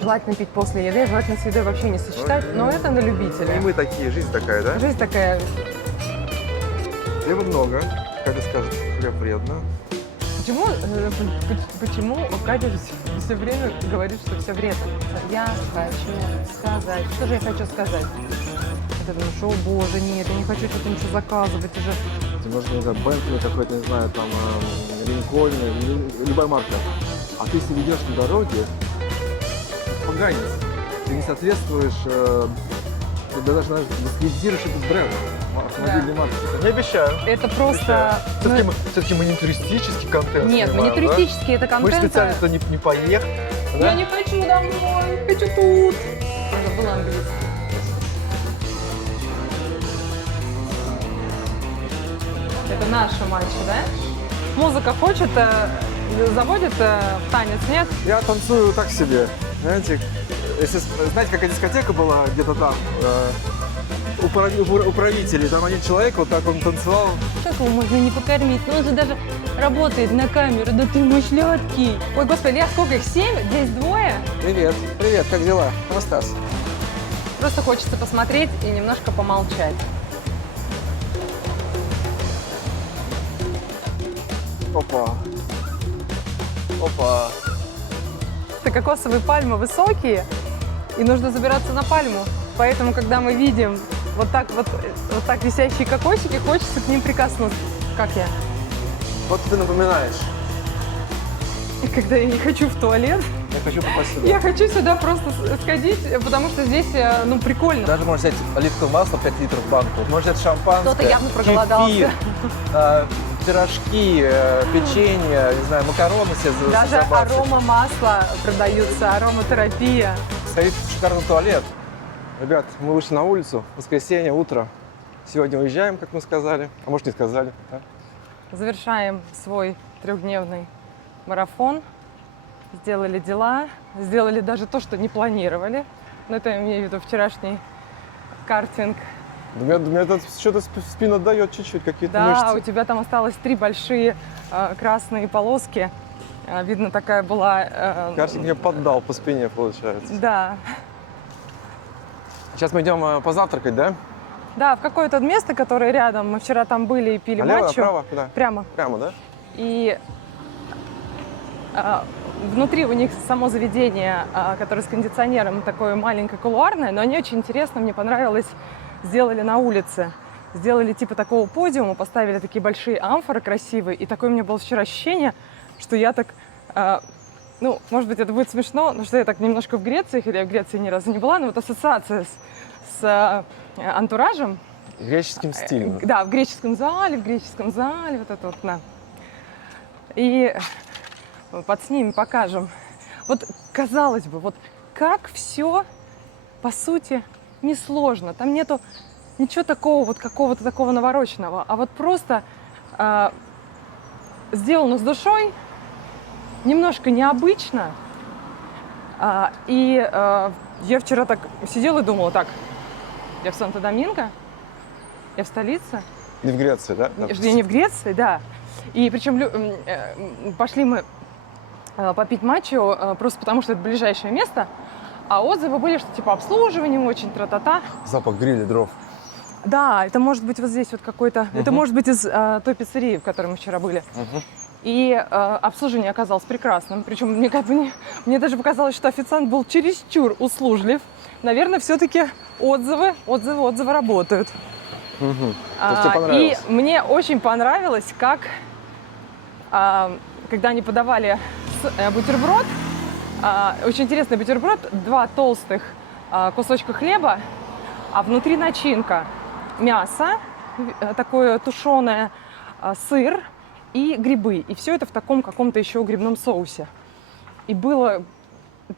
Желательно пить после еды, желательно с едой вообще не сочетать, но это на любителя. И мы такие, жизнь такая, да? Жизнь такая. Хлеба много, как и скажут, хлеб вредно. Почему Катя все время говорит, что все вредно? Я хочу сказать. Что же я хочу сказать? Я думаю, что, о боже, нет, я не хочу что-то ничего заказывать уже. Тебе нужно, не знаю, Бентли какой-то, не знаю, там, Линкольн, любая марка. А ты, если ведешь на дороге, поганец, ты не соответствуешь, ты даже, знаешь, дискредитируешь этот бренд, автомобильный марки. Не обещаю. Это просто... Все-таки мы не туристический контент Нет, мы не туристический, это контент. Мы специально туда не поехали. Я не хочу домой, хочу тут. Это было английский. Это наша матча, да? Музыка хочет, заводит в танец, нет? Я танцую так себе, знаете, если знаете, какая дискотека была где-то там, у правителей, там один человек, вот так он танцевал. Как его можно не покормить? Ну он же даже работает на камеру, да ты мой сладкий. Ой, господи, я сколько их, 7? Здесь двое? Привет, привет, как дела? Анастас. Просто хочется посмотреть и немножко помолчать. Опа. Опа. Это кокосовые пальмы высокие, и нужно забираться на пальму. Поэтому, когда мы видим вот так висящие кокосики, хочется к ним прикоснуться. Как я? Вот ты напоминаешь. И когда я не хочу в туалет, Я хочу попасть сюда. я хочу сюда просто сходить, потому что здесь, ну, прикольно. Даже можно взять оливковое масло 5 литров в банку. Можно взять шампанское, Кто-то явно проголодался. кефир, пирожки, печенье, не знаю, макароны себе Даже забраться. арома масла продаются, ароматерапия. Сходить в шикарный туалет. Ребят, мы вышли на улицу, воскресенье, утро. Сегодня уезжаем, как мы сказали. А может, не сказали. Да? Завершаем свой 3-дневный марафон. Сделали дела, сделали даже то, что не планировали. Но это я имею в виду вчерашний картинг. Мне тут что-то спину дает чуть-чуть, какие-то Да, мышцы. у тебя там осталось 3 большие красные полоски. Видно, такая была... Картинг меня поддал по спине, получается. Да. Сейчас мы идем позавтракать, да? Да, в какое-то место, которое рядом. Мы вчера там были и пили Налево, матчу. направо? Куда? Прямо. Прямо, да? И внутри у них само заведение, которое с кондиционером, такое маленькое кулуарное, но они очень интересно, мне понравилось, сделали на улице. Сделали типа такого подиума, поставили такие большие амфоры красивые. И такое у меня было вчера ощущение, что я так, ну, может быть, это будет смешно, но что я так немножко в Греции, хотя я в Греции ни разу не была, но вот ассоциация с антуражем. Греческим стилем. Да, в греческом зале, вот это вот, да. И подснимем, покажем. Вот, казалось бы, вот как все, по сути, несложно. Там нету ничего такого, вот какого-то такого навороченного, а вот просто сделано с душой, немножко необычно. Я вчера так сидела и думала, так, я в Санто-Доминго, я в столице. Не в Греции, да? Я не в Греции, да. И причем пошли мы попить матчу просто потому, что это ближайшее место, а отзывы были, что типа обслуживание очень, тра-та-та. Запах гриля, дров. Да, это может быть вот здесь вот какой-то, это может быть из той пиццерии, в которой мы вчера были. И обслуживание оказалось прекрасным. Причем мне даже показалось, что официант был чересчур услужлив. Наверное, все-таки отзывы работают. То есть тебе понравилось? И мне очень понравилось, как, когда они подавали бутерброд, очень интересный бутерброд, 2 толстых кусочка хлеба, а внутри начинка. Мясо, такое тушеное, сыр и грибы. И все это в таком каком-то еще грибном соусе. И было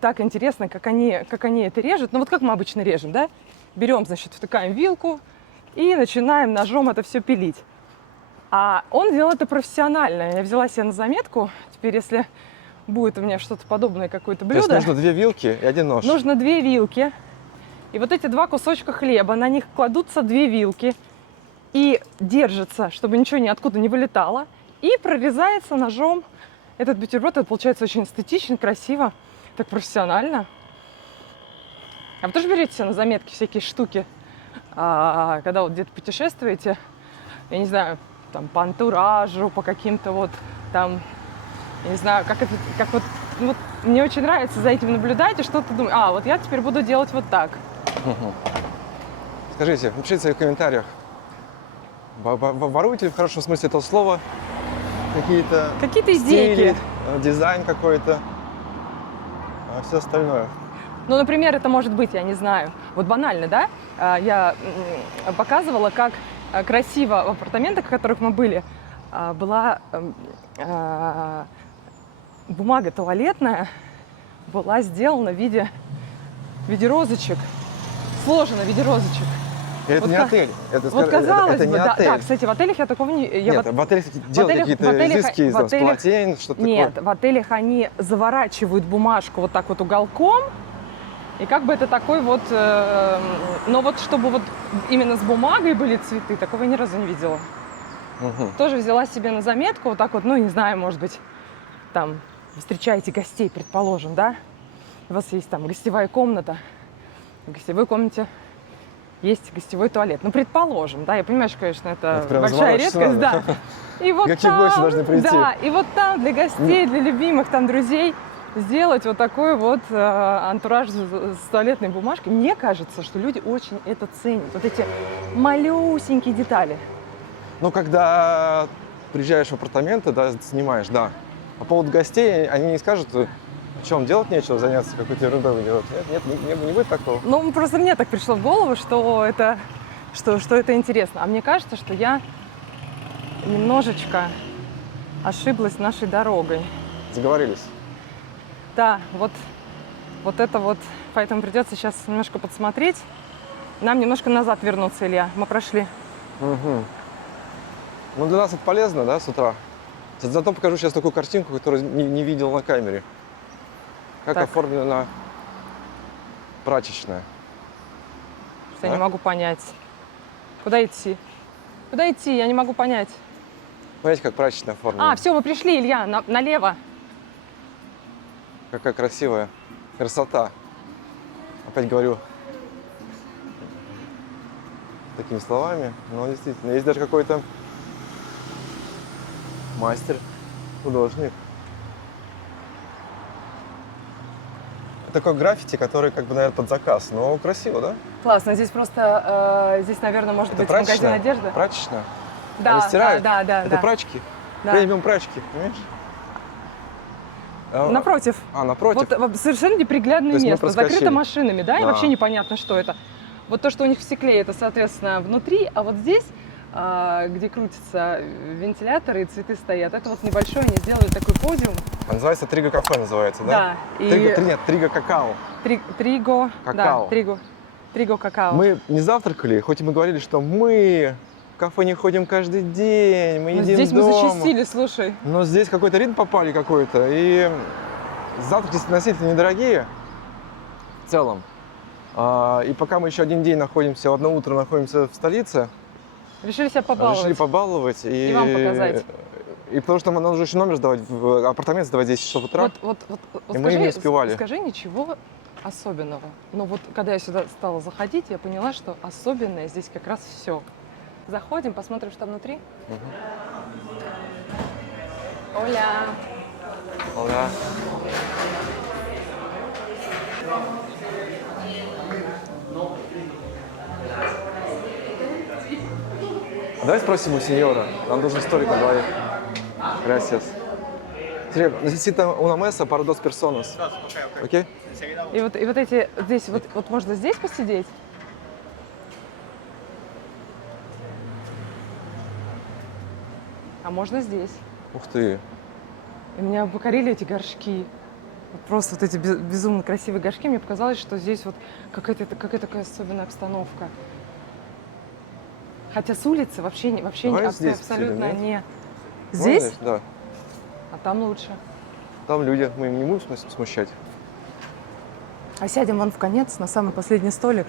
так интересно, как они это режут. Ну вот как мы обычно режем, да? Берем, значит, втыкаем вилку и начинаем ножом это все пилить. А он делал это профессионально. Я взяла себе на заметку. Теперь, если будет у меня что-то подобное, какое-то блюдо... То есть нужно 2 вилки и 1 нож? Нужно 2 вилки. И вот эти 2 кусочка хлеба, на них кладутся 2 вилки и держится, чтобы ничего ниоткуда не вылетало. И прорезается ножом этот бутерброд. Это получается очень эстетично, красиво, так профессионально. А вы тоже берете себе на заметки всякие штуки, когда вот где-то путешествуете, я не знаю, там по антуражу, по каким-то вот там, я не знаю, как вот, ну, вот мне очень нравится за этим наблюдать и что-то думать. Вот я теперь буду делать вот так. Скажите, напишите в комментариях, воруете ли в хорошем смысле этого слова какие-то идейки. стили, дизайн какой-то, а все остальное? Ну, например, это может быть, я не знаю, вот банально, да? Я показывала, как красиво в апартаментах, в которых мы были, была бумага туалетная, была сделана в виде розочек, сложена в виде розочек. И это Вот не отель. Вот казалось это бы, не да, отель. да, кстати, в отелях я такого не... Нет, в отелях делают какие-то изыски из полотен, что-то Нет, такое. в отелях они заворачивают бумажку вот так вот уголком, и как бы это такой вот... но вот чтобы вот именно с бумагой были цветы, такого я ни разу не видела. Тоже взяла себе на заметку, вот так вот, ну, не знаю, может быть, там, вы встречаете гостей, предположим, да? У вас есть там гостевая комната, в гостевой комнате есть гостевой туалет. Ну, предположим, да, я понимаю, что, конечно, это прям большая редкость, да. И вот Какие там, гости должны прийти? Да, и вот там для гостей, для любимых там друзей сделать вот такой вот антураж с туалетной бумажкой. Мне кажется, что люди очень это ценят. Вот эти малюсенькие детали. Ну, когда приезжаешь в апартаменты, да, снимаешь, да. По поводу гостей, они не скажут, что вам делать нечего, заняться какой-то ерундой делать. Нет, не будет такого. Ну, просто мне так пришло в голову, что это интересно. А мне кажется, что я немножечко ошиблась нашей дорогой. Заговорились. Да, вот это вот. Поэтому придется сейчас немножко подсмотреть. Нам немножко назад вернуться, Илья. Мы прошли. Угу. Ну, для нас это полезно, да, с утра. Зато покажу сейчас такую картинку, которую не видел на камере. Как Так. оформлена прачечная. Что я не могу понять. Куда идти? Куда идти? Я не могу понять. Смотрите, как прачечная оформлена. Все, мы пришли, Илья, налево. Какая красивая красота. Опять говорю такими словами, но действительно, есть даже какой-то мастер, художник. Такой граффити, который, как бы, наверное, под заказ, но красиво, да? Классно, здесь просто, здесь, наверное, может быть магазин одежды. Прачечная? Да, Они стирают? да. Это прачки? Да. Премиум прачки, понимаешь? Напротив. Напротив? Вот совершенно неприглядное То есть мы место, проскочили. закрыто машинами, да, и Да. вообще непонятно, что это. Вот то, что у них в стекле, это, соответственно, внутри, а вот здесь, где крутятся вентиляторы и цветы стоят, это вот небольшое, они сделали такой подиум. Называется Триго кафе, называется, да? Да. Триго какао. Триго. Какао. Да, Триго какао. Мы не завтракали, хоть и мы говорили, что мы в кафе не ходим каждый день, мы едим Здесь дома. мы зачастили, слушай. Но здесь какой-то ритм попали какой-то, и завтраки относительно недорогие в целом. И пока мы еще один день находимся, в одно утро находимся в столице, Решили себя побаловать. решили побаловать. И вам показать. И потому что нам нужно еще номер сдавать, в апартамент сдавать 10 часов утра. Вот И мы не успевали. Скажи ничего особенного. Но вот когда я сюда стала заходить, я поняла, что особенное здесь как раз все. Заходим, посмотрим, что внутри. Оля. Ага. Давай спросим у сеньора. Нам нужен столик на двоих. Gracias. Señor, necesita una mesa para dos personas. Окей? И вот эти здесь, вот можно здесь посидеть? А можно здесь. Ух ты. И меня покорили эти горшки. Вот просто вот эти безумно красивые горшки. Мне показалось, что здесь вот какая-то такая особенная обстановка. Хотя с улицы вообще Давай здесь абсолютно посидим, не. Можно Здесь? Да. А там лучше. Там люди. Мы им не будем смущать. А сядем вон в конец, на самый последний столик.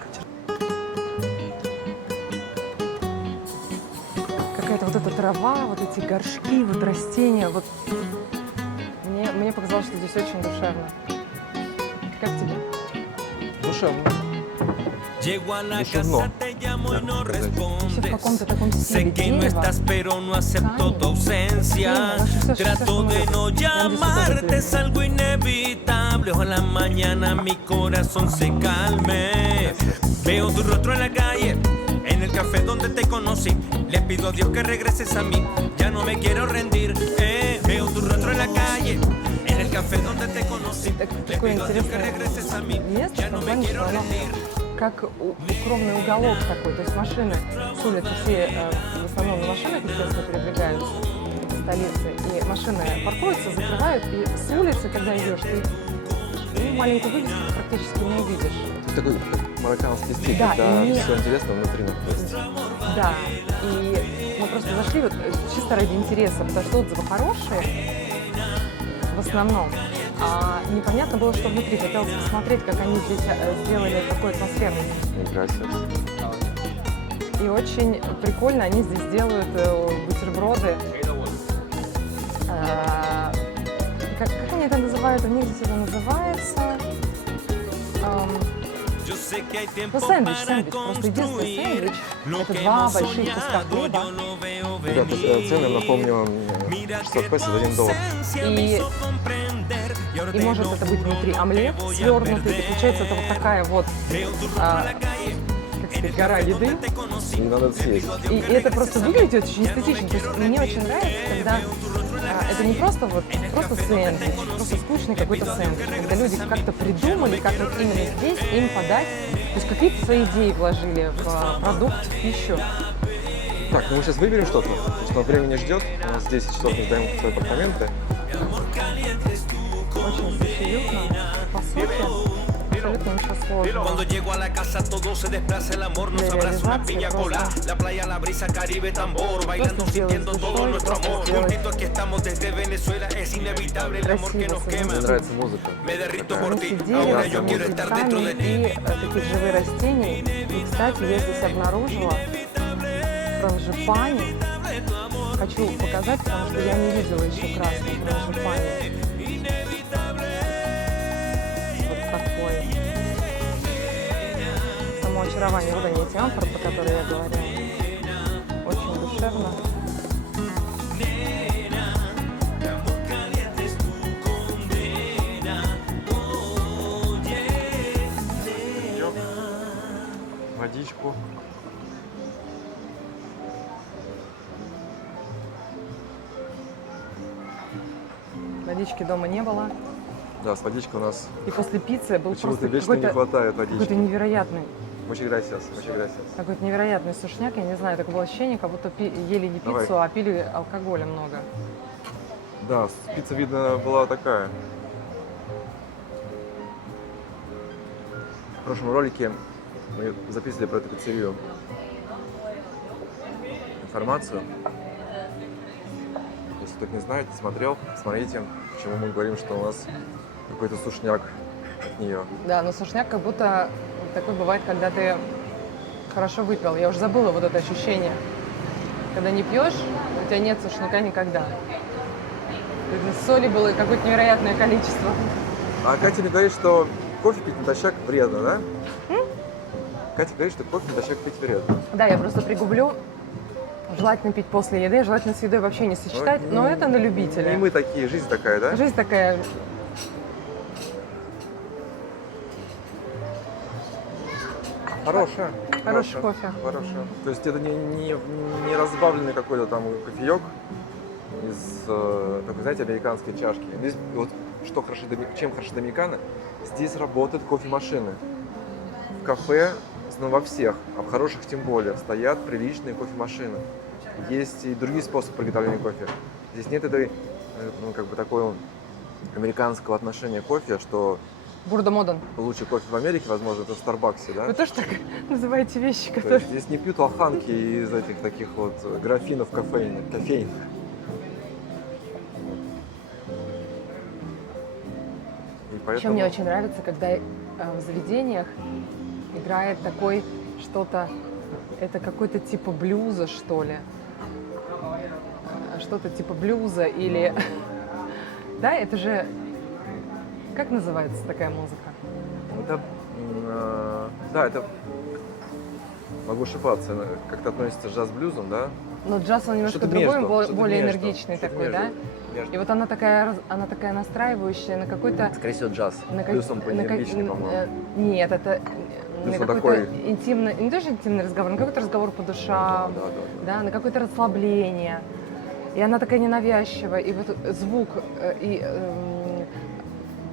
Какая-то вот эта трава, вот эти горшки, вот растения. Вот. Мне показалось, что здесь очень душевно. Как тебе? Душевно. Llego a la Душевно. casa, te llamo y no сказать. Все в respondes. каком-то таком стиле Sé que no дерева. estás, pero no acepto tu ausencia. Все, Trato de no llamarte, es algo inevitable. Ojalá mañana mi corazón se calme. Veo tu rostro en la calle, en el café donde te conocí. Le pido a Dios que regreses a mí, ya no me quiero rendir. Veo tu rostro en la calle, en el café donde te conocí. Le Такое pido a Dios que интересное regreses a mí, место, ya в no том me плане, quiero что оно rendir. как укромный уголок такой. То есть машины с улицы все в основном на машинах, естественно, передвигаются по столице. И машины паркуются, закрывают. И с улицы, когда идешь, ты маленькую вывеску практически не увидишь. Такой как марокканский стиль, Да, когда и мне- все интересно внутри находится. Да, и мы просто зашли вот чисто ради интереса, потому что отзывы хорошие в основном. А непонятно было, что внутри. Хотелось посмотреть, как они здесь сделали такой атмосферный. Gracias. И очень прикольно они здесь делают бутерброды. Как они это называют? У них здесь это называется... Yo sé que hay tiempo Ну, сэндвич, para сэндвич. Просто единственный сэндвич. Lo Это que два hemos больших куска soñado, хлеба. yo lo veo Ребята, venir. цены, напомню, Mira 600 que песо tu за $1. ausencia me И- hizo comprender, y ahora И te может lo это быть juro, внутри no омлет te voy a свернутый. perder. И получается это вот такая вот, Veo tu rostro а, en la calle, как сказать, гора еды. te conocí. Не надо съесть. И это просто выглядит очень эстетично. То есть мне очень нравится, когда это не просто вот просто сэндвич, просто скучный какой-то сэндвич. Когда люди как-то придумали, как вот именно здесь им подать. То есть какие-то свои идеи вложили в продукт, в пищу. Так, ну мы сейчас выберем что-то, потому что времени ждет. У нас 10 часов мы сдаем свои апартаменты. Очень здесь уютно. По сути, абсолютно ничего сложного. Cuando llego a la casa todo se desplaza, el amor nos De abraza una realización, piña cola, просто. la playa, la brisa, Caribe, tambor, bailando, сделать sintiendo с todo душой, nuestro просто amor. сделать Juntito aquí estamos desde Venezuela, es inevitable el amor que красиво, nos с quema. Мне нравится музыка. Me derrito Такая. por Мы ti, сидели, ahora yo растем quiero estar dentro de цветами ti. и такие живые растения. И, кстати, я здесь обнаружила франгипани. Хочу показать, потому что я не видела еще красный франгипани. Вот такой. Само очарование вот они, эти амфоры, про которые я говорила. Очень душевно. Водичку. Водички дома не было. Да, с водичкой у нас И после пиццы был почему-то просто вечно не какой-то хватает водички. невероятный. Muchas gracias, muchas gracias. Какой-то невероятный сушняк, я не знаю, такое было ощущение, как будто ели не Давай. пиццу, а пили алкоголя много. Да, пицца, видно, была такая. В прошлом ролике мы записывали про эту пиццерию информацию. Если кто-то не знает, не смотрел, смотрите, почему мы говорим, что у нас какой-то сушняк от нее. Да, но сушняк как будто такой бывает, когда ты хорошо выпил. Я уже забыла вот это ощущение. Когда не пьешь, у тебя нет сушняка никогда. Соли было какое-то невероятное количество. А Катя мне говорит, что кофе пить натощак вредно, да? Катя говорит, что кофе натощак пить вредно. Да, я просто пригублю. Желательно пить после еды, желательно с едой вообще не сочетать, но это на любителя. Не мы такие, жизнь такая, да? Жизнь такая. Хорошая. Хороший кофе. Хорошая. То есть это не разбавленный какой-то там кофеек из такой, знаете, американской чашки. Здесь вот что хорошо, чем хорошо доминикана, здесь работают кофемашины. В кафе, ну, во всех, а в хороших тем более, стоят приличные кофемашины. Есть и другие способы приготовления кофе. Здесь нет этой, ну, как бы такого американского отношения к кофе, что Бурда Моден. лучший кофе в Америке, возможно, это в Старбаксе, да? Вы тоже так называете вещи, То которые... есть здесь не пьют лоханки из этих таких вот графинов кофейных. И Еще поэтому... мне очень нравится, когда в заведениях играет такой что-то, это какой-то типа блюза, что ли. Что-то типа блюза или... Да, это же... Как называется такая музыка? Это, да, это Могу ошибаться. Как ты относишься к джаз-блюзом, да? Но джаз, он немножко Что-то другой, между, что-то более между, энергичный что-то такой, да? между. И вот она такая настраивающая на какой-то... Скорее всего, джаз. на как- Плюс он на как- поэнергичный, по-моему. Нет, это Плюс на он какой-то такой- интимный, не тоже интимный разговор, на какой-то разговор по душам, Да. да, на какое-то расслабление. И она такая ненавязчивая, и вот звук,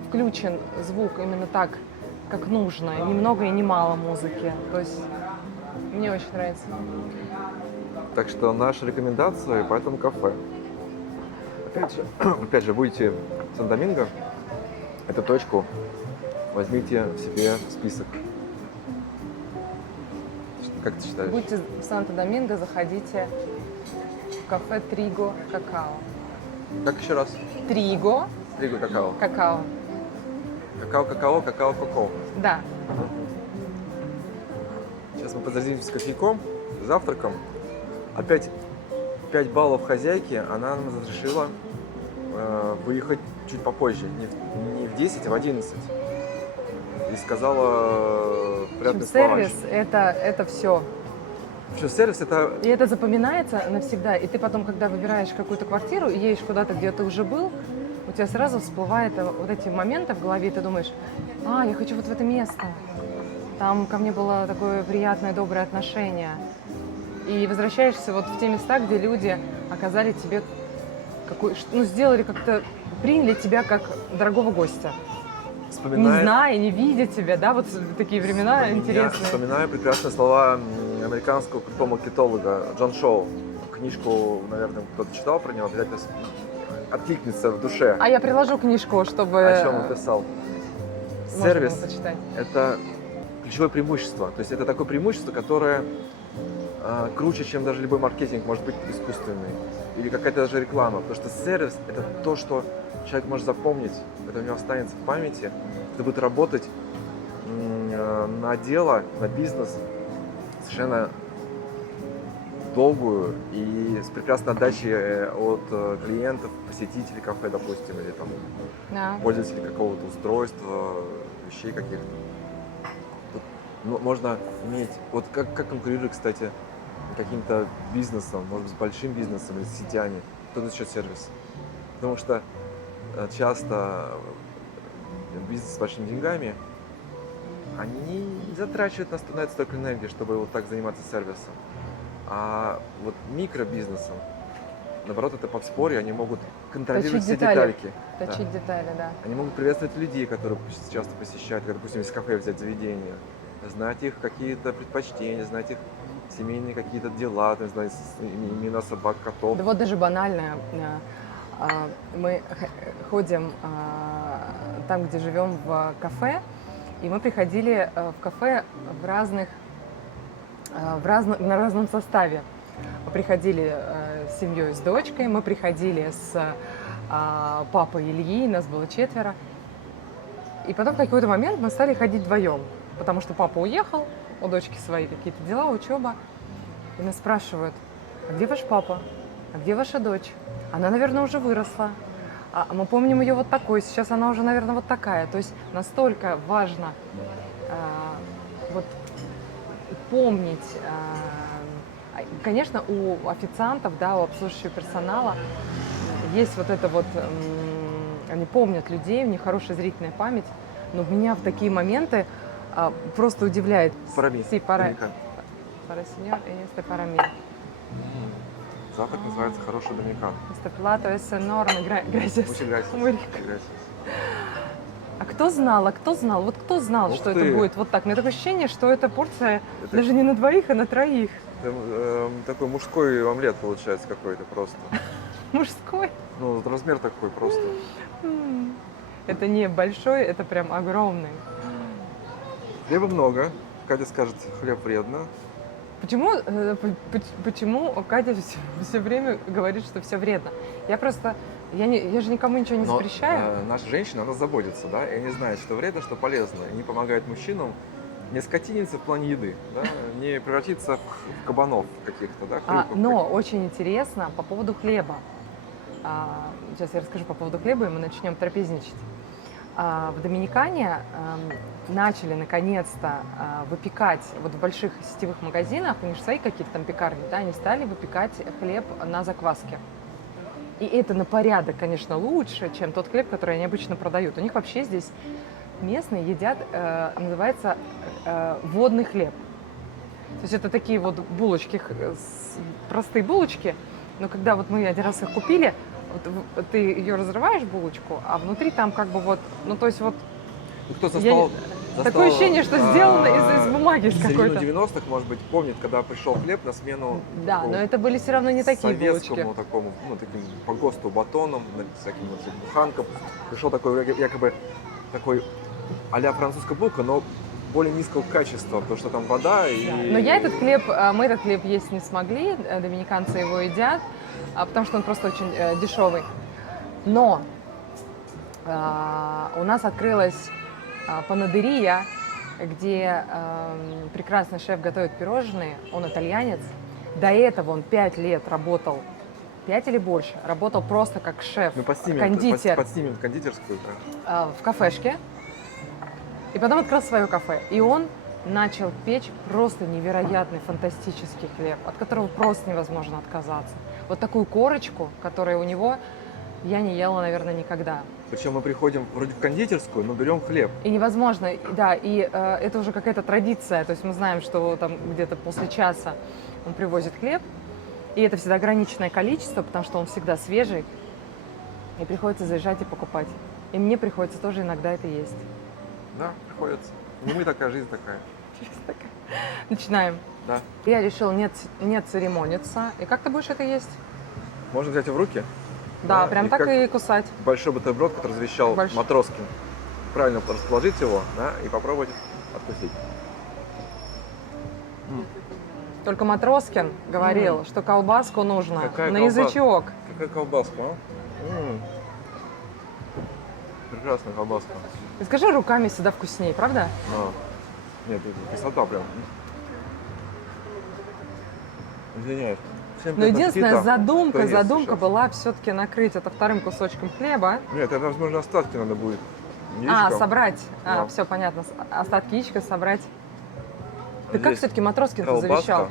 включен звук именно так, как нужно, ни много и ни мало музыки. То есть мне очень нравится. Так что наши рекомендации по этому кафе. Опять же, будете в Сан-Доминго, эту точку возьмите себе в список. Как ты считаешь? Будьте в Санто-Доминго, заходите в кафе Триго Какао. Как еще раз? Триго Триго какао. Какао. Какао, коко. Да. Сейчас мы подразимся с кофейком, завтраком. Опять 5 баллов хозяйки, она нам разрешила выехать чуть попозже, не в 10, а в 11. И сказала приятные слова. Сервис это все. Что сервис это... И это запоминается навсегда. И ты потом, когда выбираешь какую-то квартиру и едешь куда-то, где ты уже был, у тебя сразу всплывают вот эти моменты в голове, и ты думаешь, я хочу вот в это место. Там ко мне было такое приятное, доброе отношение. И возвращаешься вот в те места, где люди оказали тебе сделали как-то, приняли тебя как дорогого гостя. Не зная, не видя тебя, да, вот такие времена интересные. Вспоминаю прекрасные слова американского крутого маркетолога Джон Шоу. Книжку, наверное, кто-то читал про него, обязательно откликнется в душе. А я приложу книжку, чтобы... О чем он писал. можно Сервис было почитать. – это ключевое преимущество. То есть это такое преимущество, которое круче, чем даже любой маркетинг, может быть искусственный. Или какая-то даже реклама. Потому что сервис – это то, что человек может запомнить, это у него останется в памяти, это будет работать на дело, на бизнес совершенно долгую и с прекрасной отдачей от клиентов, посетителей кафе, допустим, или там Да. пользователей какого-то устройства, вещей каких-то. Можно иметь, вот как конкурировать, кстати, каким-то бизнесом, может быть, с большим бизнесом или с сетями, кто за счет сервиса. Потому что часто бизнес с большими деньгами, они не затрачивают на это столько энергии, чтобы вот так заниматься сервисом. А вот микробизнесом, наоборот, это подспорье, они могут контролировать Точить все детали. детальки. Точить детали, да. Они могут приветствовать людей, которые часто посещают, как, допустим, из кафе взять заведение, знать их какие-то предпочтения, знать их семейные какие-то дела, там, знать имена собак, котов. Да вот даже банальное. Мы ходим там, где живем, в кафе, и мы приходили в кафе на разном составе. Мы приходили с семьей, с дочкой, мы приходили с папой Ильи, нас было 4. И потом в какой-то момент мы стали ходить вдвоем, потому что папа уехал, у дочки свои какие-то дела, учеба. И нас спрашивают, а где ваш папа? А где ваша дочь? Она, наверное, уже выросла. А мы помним ее вот такой, сейчас она уже, наверное, вот такая. То есть настолько важно вот помнить. Конечно, у официантов, да, у обслуживающего персонала есть вот это вот, они помнят людей, у них хорошая зрительная память, но меня в такие моменты просто удивляет. Парами. Си, пара Доминикан. сеньор и este para mí. Завтрак называется «Хороший доминикан». Este plato es enorme. Gracias. Очень gracias. Muy rico. Очень gracias. А кто знал? Вот кто знал, Ух что ты. это будет вот так? У меня такое ощущение, что эта порция Это- даже не на двоих, а на троих. Это, такой мужской омлет получается какой-то просто. Мужской. Ну, вот размер такой просто. Это не большой, это прям огромный. Хлеба много. Катя скажет, хлеб вредно. Почему Катя все время говорит, что все вредно? Я же никому ничего не Но, запрещаю. наша женщина, она заботится, да, и они знают, что вредно, что полезно. И они помогают мужчинам не скотиниться в плане еды, да, не превратиться в кабанов каких-то, да, хрюков Но каких-то. очень интересно по поводу хлеба. Сейчас я расскажу по поводу хлеба, и мы начнем трапезничать. В Доминикане начали наконец-то выпекать вот в больших сетевых магазинах, у них же свои какие-то там пекарни, да, они стали выпекать хлеб на закваске. И это на порядок, конечно, лучше, чем тот хлеб, который они обычно продают. У них вообще здесь местные едят, называется водный хлеб. То есть это такие вот булочки, простые булочки, но когда вот мы один раз их купили, вот ты ее разрываешь, булочку, а внутри там как бы вот, ну то есть вот Ну, кто Я не- такое ощущение, что сделано из бумаги из середину какой-то. 90-х, может быть, помнит, когда пришел хлеб на смену Да, такому но это были все равно не такие советскому булочки. такому, ну, таким по ГОСТу батоном, всяким вот этим буханкам. Пришел такой якобы такой а-ля французская булка, но более низкого качества, потому что там вода и... Но мы этот хлеб есть не смогли, доминиканцы его едят, потому что он просто очень дешевый. Но у нас открылась панадерия, где прекрасный шеф готовит пирожные, он итальянец. До этого он 5 лет работал, 5 или больше, работал просто как шеф, Мы подснимем, кондитер подснимем кондитерскую. Да. в кафешке. И потом открыл свое кафе. И он начал печь просто невероятный, фантастический хлеб, от которого просто невозможно отказаться. Вот такую корочку, которая у него, я не ела, наверное, никогда. Причем мы приходим вроде в кондитерскую, но берем хлеб. И невозможно, да, и это уже какая-то традиция. То есть мы знаем, что там где-то после часа он привозит хлеб, и это всегда ограниченное количество, потому что он всегда свежий, и приходится заезжать и покупать. И мне приходится тоже иногда это есть. Да, приходится. Не мы такая, жизнь такая. Начинаем. Да. Я решила не церемониться. И как ты будешь это есть? Можно взять в руки? Да, Да, прям и так как- и кусать. Большой бутерброд, который завещал Большой. Матроскин. Правильно расположить его, да, и попробовать откусить. Только Матроскин говорил, что колбаску нужно Какая на колбаска? язычок. Какая колбаска, а? Прекрасная колбаска. И скажи, руками всегда вкуснее, правда? Да. Нет, это кислота прям. Извиняюсь. Всем Но приятного единственная аппетита. Кто ест задумка сейчас? была все-таки накрыть это вторым кусочком хлеба. Нет, это, возможно, остатки надо будет. Яичком. Собрать. Да. Все понятно. Остатки яичка собрать. Ты как Здесь все-таки Матроскин-то колбаска, завещал?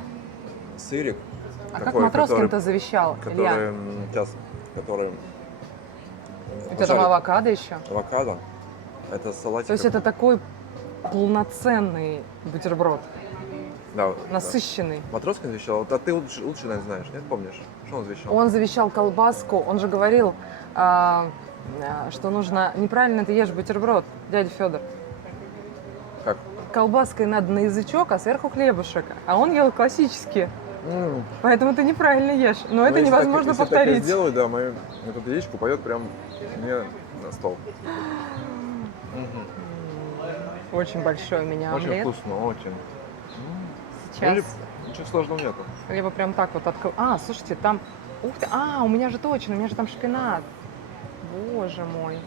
сырик. А как такой, Матроскин-то завещал, который, Илья? сейчас, который... У тебя там жарит авокадо еще. авокадо. Это салатик. То есть это такой полноценный бутерброд, Да, насыщенный. да. Матроскин завещал. Вот, а ты лучше, наверное, знаешь, нет? Помнишь? Что он завещал? Он завещал колбаску, он же говорил, что нужно... Неправильно ты ешь бутерброд, дядя Федор. Как? Колбаской надо на язычок, а сверху хлебушек. А он ел классически. Поэтому ты неправильно ешь. Но это Ну, если невозможно так, если повторить. так я сделаю, да, мою эту яичку пойдет прям мне на стол. Очень большой у меня Очень омлет. вкусно, очень. Сейчас Ничего сложного нету. хлеба прям так вот открыл. Слушайте, там... Ух ты! У меня же точно, у меня же там шпинат. Боже мой.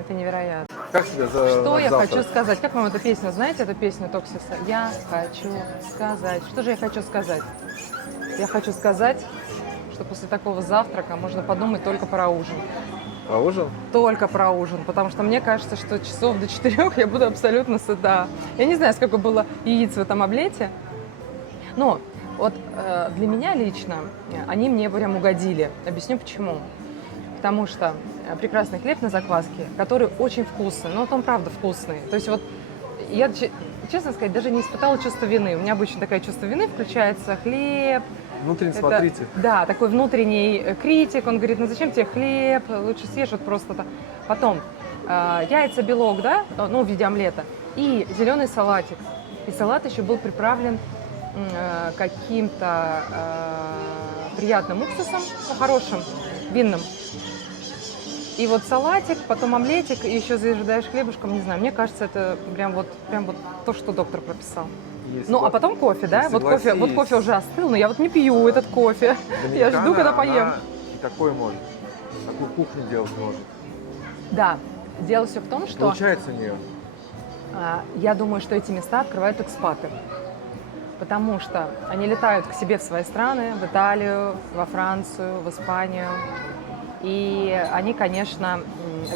Это невероятно. Как тебе за Что наш я завтрак? хочу сказать? Как вам эта песня? Знаете эту песню Токсиса? Я хочу сказать. Что же я хочу сказать? Я хочу сказать, что после такого завтрака можно подумать только про ужин. А ужин? Только про ужин, потому что мне кажется, что часов до 4 я буду абсолютно сыта. Я не знаю, сколько было яиц в этом омлете, но вот для меня лично они мне прям угодили. Объясню почему. Потому что прекрасный хлеб на закваске, который очень вкусный, но вот он правда вкусный. То есть вот я, честно сказать, даже не испытала чувство вины. У меня обычно такое чувство вины включается: хлеб. Внутренне Это- смотрите. Да, такой внутренний критик. Он говорит: ну зачем тебе хлеб, лучше съешь вот просто так. Потом яйца, белок, да, ну в виде омлета, и зеленый салатик. И салат еще был приправлен каким-то приятным уксусом, ну, хорошим, винным. И вот салатик, потом омлетик, и еще заедаешь хлебушком, не знаю, мне кажется, это прям вот то, что доктор прописал. Если Ну, бы а потом кофе, да? Вот согласись. кофе уже остыл, но я вот не пью этот кофе. Я жду, когда Доминикана, поем. она и такое может. Такую кухню делать может. Да, дело все в том, что Получается у нее. я думаю, что эти места открывают экспаты. Потому что они летают к себе в свои страны, в Италию, во Францию, в Испанию. И они, конечно,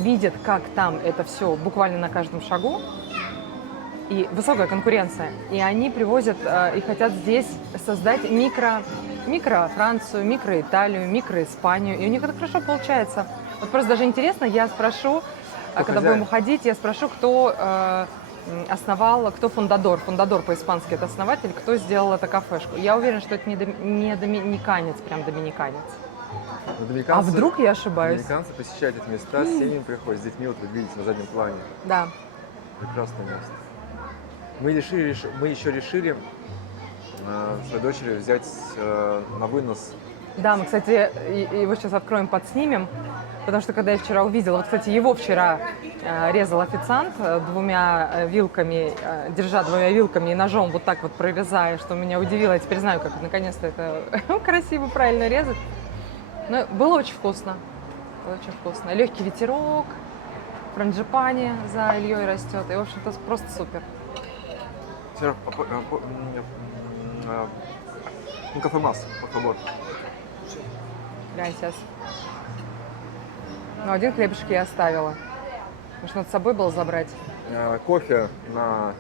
видят, как там это все буквально на каждом шагу. и высокая конкуренция. И они привозят и хотят здесь создать микро-Францию, микро-Италию, микро-Испанию. И у них это хорошо получается. Вот просто даже интересно, я спрошу, когда хозяин? будем уходить, я спрошу, кто основал, кто фундадор. Фундадор по-испански это основатель, кто сделал эту кафешку. Я уверена, что это не доминиканец, прям доминиканец. Но А доминиканцы- вдруг я ошибаюсь? Доминиканцы посещают эти места, с семьями приходят, с детьми, вот вы видите на заднем плане. Да. Прекрасное место. Мы еще решили своей дочери взять на вынос. Да, мы, кстати, его сейчас откроем, подснимем, потому что когда я вчера увидела, вот, кстати, его вчера резал официант двумя вилками, держа двумя вилками и ножом вот так вот прорезая, что меня удивило. Я теперь знаю, как наконец-то это красиво, правильно резать. Но было очень вкусно. Было очень вкусно. Легкий ветерок, франджипани за Ильей растет. И, в общем-то, просто супер. Серег, un café más, por favor. Глянь, сейчас. Ну, один хлебушек я оставила. Потому что надо с собой было забрать. Кофе на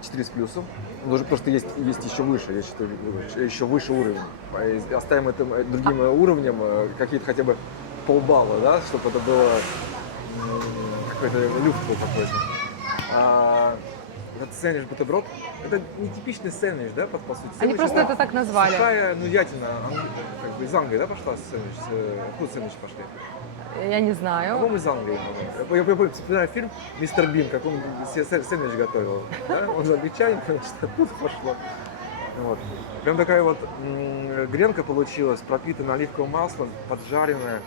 4 с плюсом. Должен, потому что есть еще выше, я считаю, еще выше уровень. Оставим это другим уровнем, какие-то хотя бы полбалла, да, чтобы это было какой-то люфт был какой-то. Это сэндвич бутерброд. Это не типичный сэндвич, да, по сути. Они Сэндвич просто это так назвали. Сухая нудятина, как бы из Англии, да, пошла сэндвич? Откуда сэндвич пошли? Я не знаю. По-моему, из Англии. Я вспоминаю фильм «Мистер Бин», как он себе сэндвич готовил. Да? Он же англичанин, значит, оттуда пошло. Вот. Прям такая вот гренка получилась, пропитана оливковым маслом, поджаренная.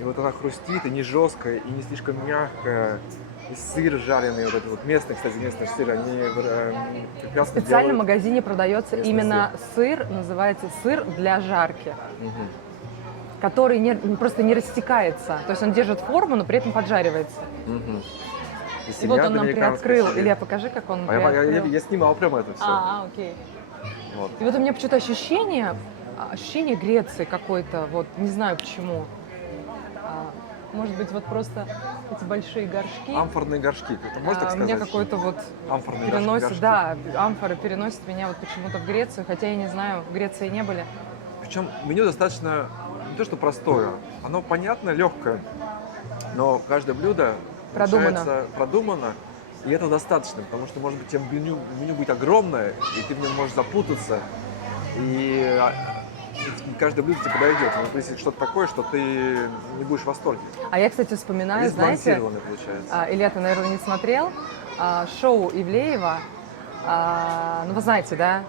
И вот она хрустит, и не жесткая, и не слишком мягкая. И сыр жареный, вот этот вот местный, кстати, местный сыр, они прекрасно В специальном делают. магазине продается местный именно сыр, называется сыр для жарки, Мгм. который просто не растекается. То есть он держит форму, но при этом поджаривается. Мгм. И семья вот он нам доминиканская приоткрыл. сидит. Илья, покажи, как он А приоткрыл. я снимал прям это все. Окей. Вот. И вот у меня почему-то ощущение Греции какой-то, вот не знаю почему. Может быть, вот просто эти большие горшки. Амфорные горшки, это можно так У сказать? меня какой-то вот Амфорные переносит, горшки. да, амфоры переносят меня вот почему-то в Грецию, хотя я не знаю, в Греции не были. Причем меню достаточно не то что простое, оно понятное, легкое, но каждое блюдо получается продумано, и этого достаточно, потому что может быть тебе меню будет огромное, и ты в нем можешь запутаться, и каждое блюдо тебе подойдет. Но если что-то такое, что ты не будешь в восторге. А я, кстати, вспоминаю, Здесь знаете, сбалансированно получается. Илья, ты, наверное, не смотрел, шоу Ивлеева, ну, вы знаете, да,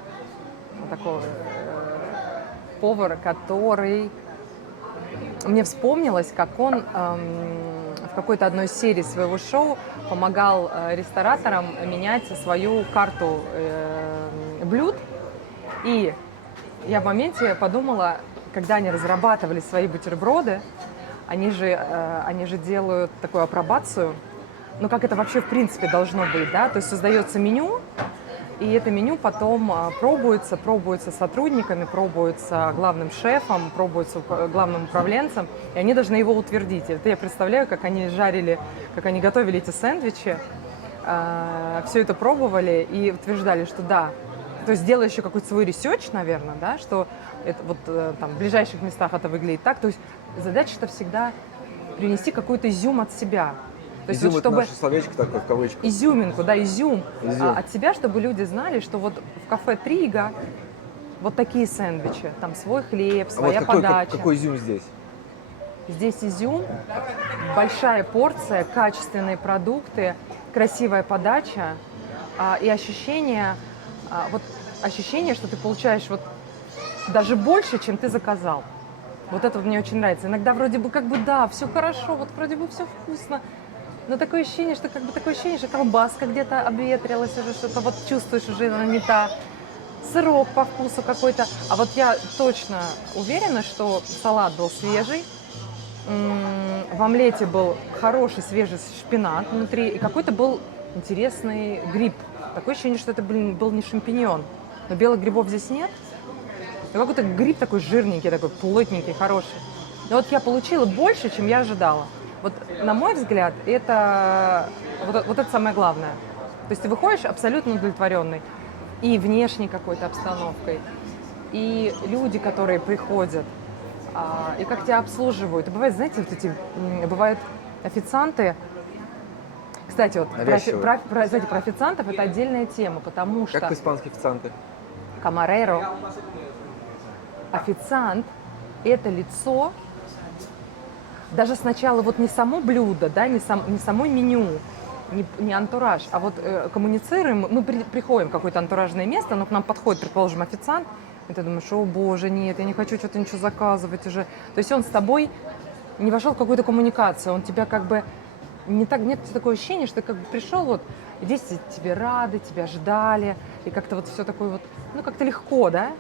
такого повара, который... Мне вспомнилось, как он в какой-то одной серии своего шоу помогал рестораторам менять свою карту блюд. И я в моменте подумала, когда они разрабатывали свои бутерброды, они же делают такую апробацию, ну как это вообще в принципе должно быть, да, то есть создается меню, и это меню потом пробуется сотрудниками, пробуется главным шефом, пробуется главным управленцем, и они должны его утвердить. Это я представляю, как они готовили эти сэндвичи, все это пробовали и утверждали, что да. То есть делая еще какой-то свой ресерч, наверное, да, что это вот там в ближайших местах это выглядит так. То есть задача-то всегда принести какой-то изюм от себя. То есть Изюм вот, это чтобы наше словечко такое, в кавычках. изюминку, да, изюм, Изюм. от себя, чтобы люди знали, что вот в кафе Трига вот такие сэндвичи, там свой хлеб, своя подача. Какой изюм здесь? Здесь изюм, большая порция, качественные продукты, красивая подача и ощущение, что ты получаешь вот даже больше, чем ты заказал. Вот это вот мне очень нравится. Иногда вроде бы как бы да, все хорошо, вот вроде бы все вкусно, но такое ощущение, что колбаска где-то обветрилась уже, что-то вот чувствуешь уже она не та. Сырок по вкусу какой-то. А вот я точно уверена, что салат был свежий, в омлете был хороший свежий шпинат внутри, и какой-то был интересный гриб. Такое ощущение, что это был не шампиньон. Но белых грибов здесь нет. Но какой-то гриб такой жирненький, такой плотненький, хороший. Но вот я получила больше, чем я ожидала. Вот, на мой взгляд, это вот это самое главное. То есть ты выходишь абсолютно удовлетворенный и внешней какой-то обстановкой, и люди, которые приходят, и как тебя обслуживают. И бывает, знаете, вот эти, бывают официанты. Кстати, вот Навязчивые. знаете, про официантов это отдельная тема, потому что Как по-испански официанты? камареро, официант – это лицо, даже сначала вот не само блюдо, да, не само меню, не антураж, а вот коммуницируем, мы приходим в какое-то антуражное место, но к нам подходит, предположим, официант, и ты думаешь, о боже, нет, я не хочу что-то ничего заказывать уже. То есть он с тобой не вошел в какую-то коммуникацию, он тебя как бы не так, нет такое ощущение, что ты как бы пришел, вот здесь тебе рады, тебя ждали, и как-то вот все такое вот, ну как-то легко, да?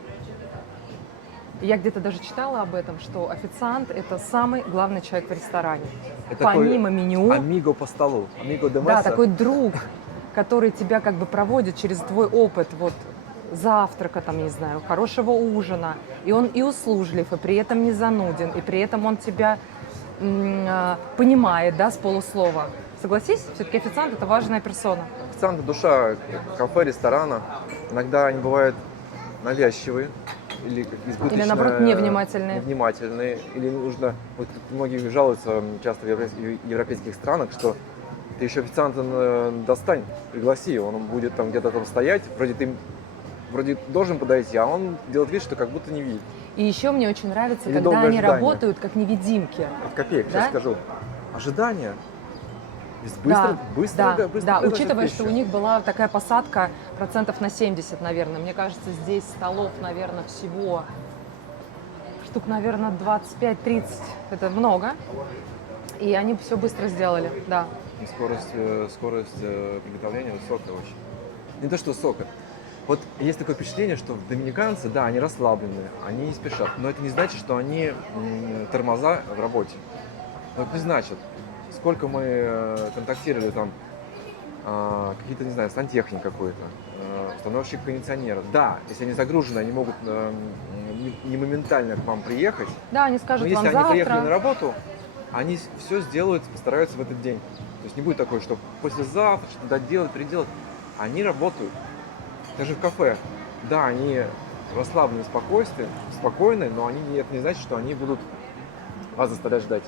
Я где-то даже читала об этом, что официант – это самый главный человек в ресторане. Это Помимо такой меню. Амиго по столу, амиго де Да, месса. такой друг, который тебя как бы проводит через твой опыт вот завтрака, там, я не знаю, хорошего ужина. И он и услужлив, и при этом не зануден, и при этом он тебя понимает, да, с полуслова. Согласись, все-таки официант – это важная персона. Официанты – душа кафе, ресторана. Иногда они бывают навязчивые или избыточно... Или, наоборот, невнимательные. Невнимательные. Или нужно... Вот многие жалуются часто в европейских странах, что ты еще официанта достань, пригласи, он будет там где-то там стоять, вроде ты должен подойти, а он делает вид, что как будто не видит. И еще мне очень нравится, Или когда долгое они ожидание. работают как невидимки. В копеек Да? сейчас скажу. Ожидание. Быстро, Да, быстро да, приносят учитывая, пищу. что у них была такая посадка процентов на 70, наверное. Мне кажется, здесь столов, наверное, всего штук, наверное, 25-30. Это много. И они все быстро сделали, да. И скорость приготовления высокая очень. Не то, что высокая. Вот есть такое впечатление, что доминиканцы, да, они расслабленные, они не спешат. Но это не значит, что они тормоза в работе. Но это не значит. Сколько мы контактировали там, какие-то, не знаю, сантехник какой-то, установщик кондиционеров. Да, если они загружены, они могут не моментально к вам приехать. Да, они Но скажут если вам они завтра. приехали на работу, они все сделают, постараются в этот день. То есть не будет такое, что послезавтра что-то доделать, переделать. Они работают. Даже в кафе. Да, они расслаблены, спокойны, но это не значит, что они будут вас заставлять ждать.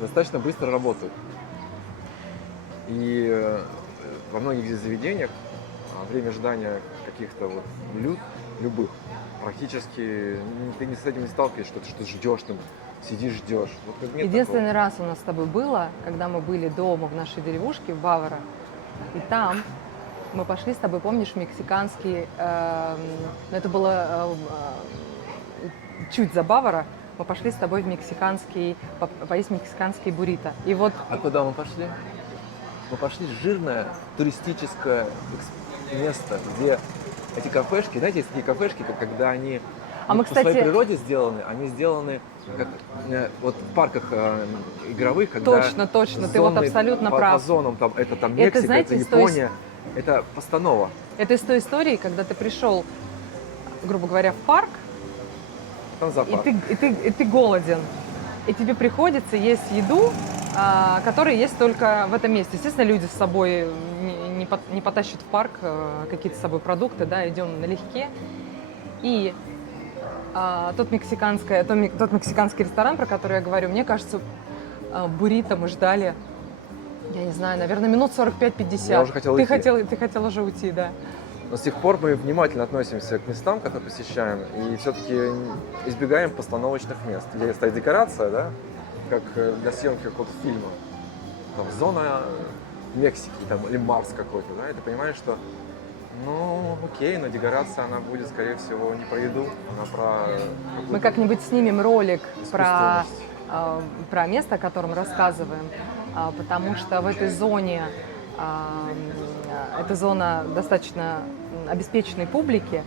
Достаточно быстро работают. И во многих здесь заведениях время ожидания каких-то вот блюд, любых, практически ты с этим не сталкиваешься, что ты что ждешь, там, сидишь, ждешь. Вот как нет Единственный такого. раз у нас с тобой было, когда мы были дома в нашей деревушке в Баваро, и там мы пошли с тобой, помнишь, в мексиканский, это было чуть за Баваро, мы пошли с тобой в мексиканский, поесть мексиканский буррито. И вот А куда мы пошли? Мы пошли в жирное туристическое место, где эти кафешки, знаете, есть такие кафешки, когда они мы, по своей кстати, природе сделаны, они сделаны как вот в парках игровых, когда точно, ты вот зоны абсолютно по прав. зонам, там, это там Это, Мексика, знаете, это из той Япония, это постанова. это из той истории, когда ты пришел, грубо говоря, в парк, Там и зоопарк. ты голоден, и тебе приходится есть еду, которая есть только в этом месте. Естественно, люди с собой не потащат в парк какие-то с собой продукты, да, идем налегке. И тот мексиканский ресторан, про который я говорю, мне кажется, буррито мы ждали, я не знаю, наверное, минут 45-50. Я уже хотел уйти. Ты хотел уже уйти, да. Но с тех пор мы внимательно относимся к местам, которые посещаем, и все-таки избегаем постановочных мест, где стоит декорация, да, как для съемки какого-то фильма. Там зона Мексики там, или Марс какой-то, да, и ты понимаешь, что ну, окей, но декорация, она будет, скорее всего, не про еду, она про какую-то Мы как-нибудь снимем ролик про искусственность. место, о котором рассказываем, потому что в этой зоне, эта зона достаточно обеспеченной публики.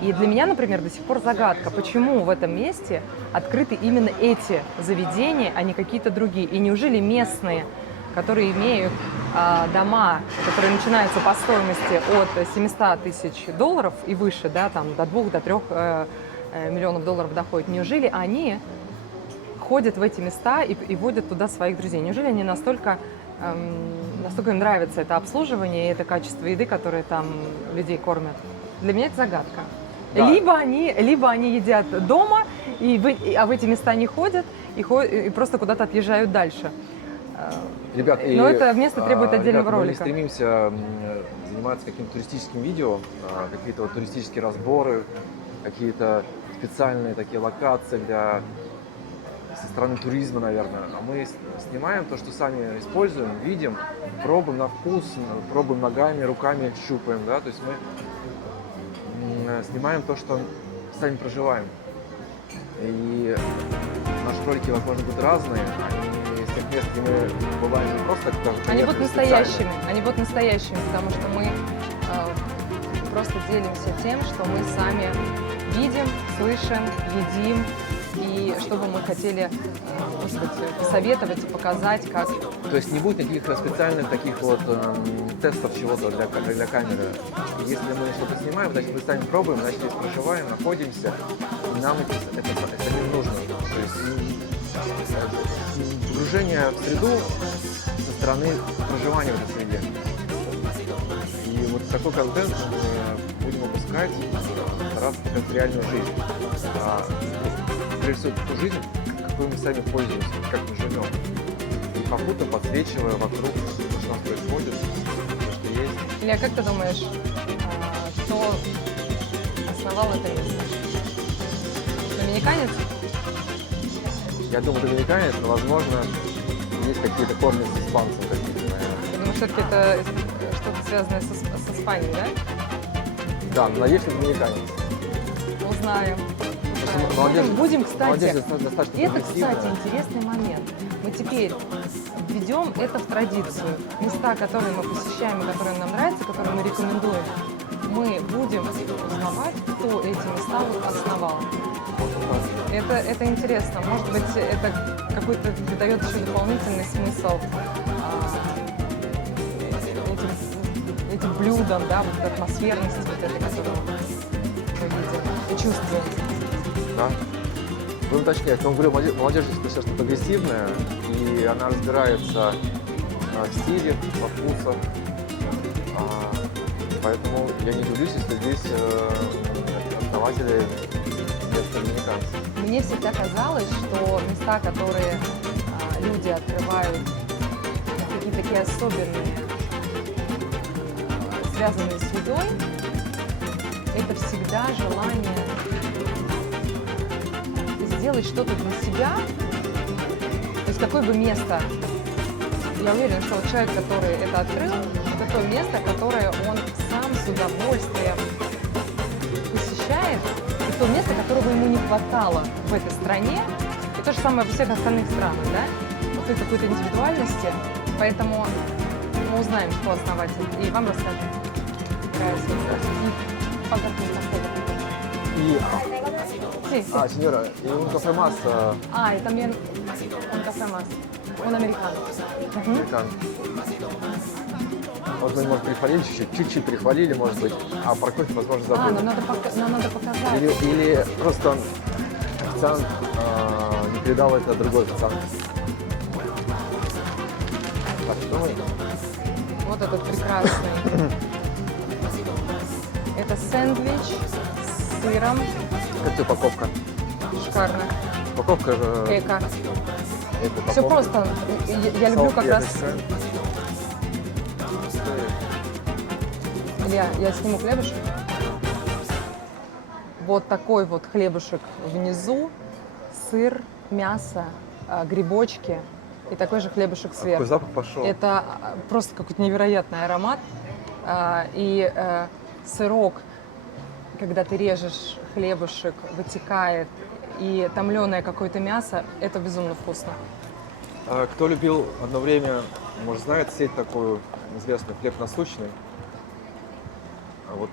И для меня, например, до сих пор загадка, почему в этом месте открыты именно эти заведения, а не какие-то другие. И неужели местные, которые имеют дома, которые начинаются по стоимости от 700 тысяч долларов и выше, да, там, до 2-3 миллионов долларов доходит, неужели они ходят в эти места и водят туда своих друзей? Неужели они настолько насколько им нравится это обслуживание и это качество еды, которое там людей кормят. Для меня это загадка. Да. Либо они едят дома, а в эти места не ходят, и просто куда-то отъезжают дальше. Ребят, Но это место требует отдельного ребят, ролика. Мы не стремимся заниматься каким-то туристическим видео, какие-то вот туристические разборы, какие-то специальные такие локации со стороны туризма, наверное. А мы снимаем то, что сами используем, видим, пробуем на вкус, пробуем ногами, руками щупаем, да, то есть мы снимаем то, что сами проживаем. И наши ролики, возможно, будут разные, они из тех мест, где мы бываем не просто как Они будут настоящими. настоящими, потому что мы просто делимся тем, что мы сами видим, слышим, едим, и что бы мы хотели, может быть, посоветовать и показать, как... То есть не будет никаких специальных таких вот тестов чего-то для камеры. Если мы что-то снимаем, значит мы сами пробуем, значит здесь проживаем, находимся, и нам это не нужно. То есть погружение в среду со стороны проживания в этой среде. И вот такой контент мы будем выпускать, стараться показать реальную жизнь. Прежде всего, ту жизнь, какой мы сами пользуемся, как мы живем. И попутно подсвечивая вокруг, что у нас происходит, то, что есть. Илья, как ты думаешь, кто основал это место? Доминиканец? Я думаю, доминиканец, но, возможно, есть какие-то корни с испанцем какие-то, наверное. Я думаю, все-таки это что-то связанное с Испанией, да? Да, но надеюсь, что доминиканец. Узнаем. Молодежь, Будем, кстати, молодежь достаточно это, прогрессивная. кстати, интересный момент. Мы теперь введем это в традицию. Места, которые мы посещаем, и которые нам нравятся, которые мы рекомендуем, мы будем узнавать, кто эти места основал. Это интересно. Может быть, это какой-то придает еще дополнительный смысл этим блюдам, да, вот этой атмосферности, вот этой, которую мы видим и чувствуем. Да. Будем уточнять, но говорю, молодежь достаточно прогрессивная, и она разбирается в стиле, во вкусах. Поэтому я не удивлюсь, если здесь основатели места доминиканцев. Мне всегда казалось, что места, которые люди открывают, какие-то такие особенные, связанные с едой, это всегда желание сделать что-то для себя. То есть какое бы место, я уверена, что вот человек, который это открыл, это то место, которое он сам с удовольствием посещает, и то место, которого ему не хватало в этой стране, и то же самое во всех остальных странах, да? Вот этой какой-то индивидуальности, поэтому мы узнаем, кто основатель, и вам расскажем. Y, Sí, sí. señora, y un café más Y también un café más, un americano. Ujú. американо. Вот мы, может, перехвалили чуть-чуть перехвалили, может быть, а про кофе, возможно, забыли. Нам надо показать. Или просто официант не передал это другой официант. Так, давай. Вот этот прекрасный. Это сэндвич с сыром. Как тебе упаковка? Шикарно. Упаковка Эко. это Все просто. Я люблю как раз... Илья, я сниму хлебушек. Вот такой вот хлебушек внизу. Сыр, мясо, грибочки. И такой же хлебушек Какой сверху. запах пошел. Это просто какой-то невероятный аромат. И сырок, когда ты режешь хлебушек, вытекает, и томленое какое-то мясо, это безумно вкусно. Кто любил одно время, может, знает сеть такую известную, «Хлеб насущный». Вот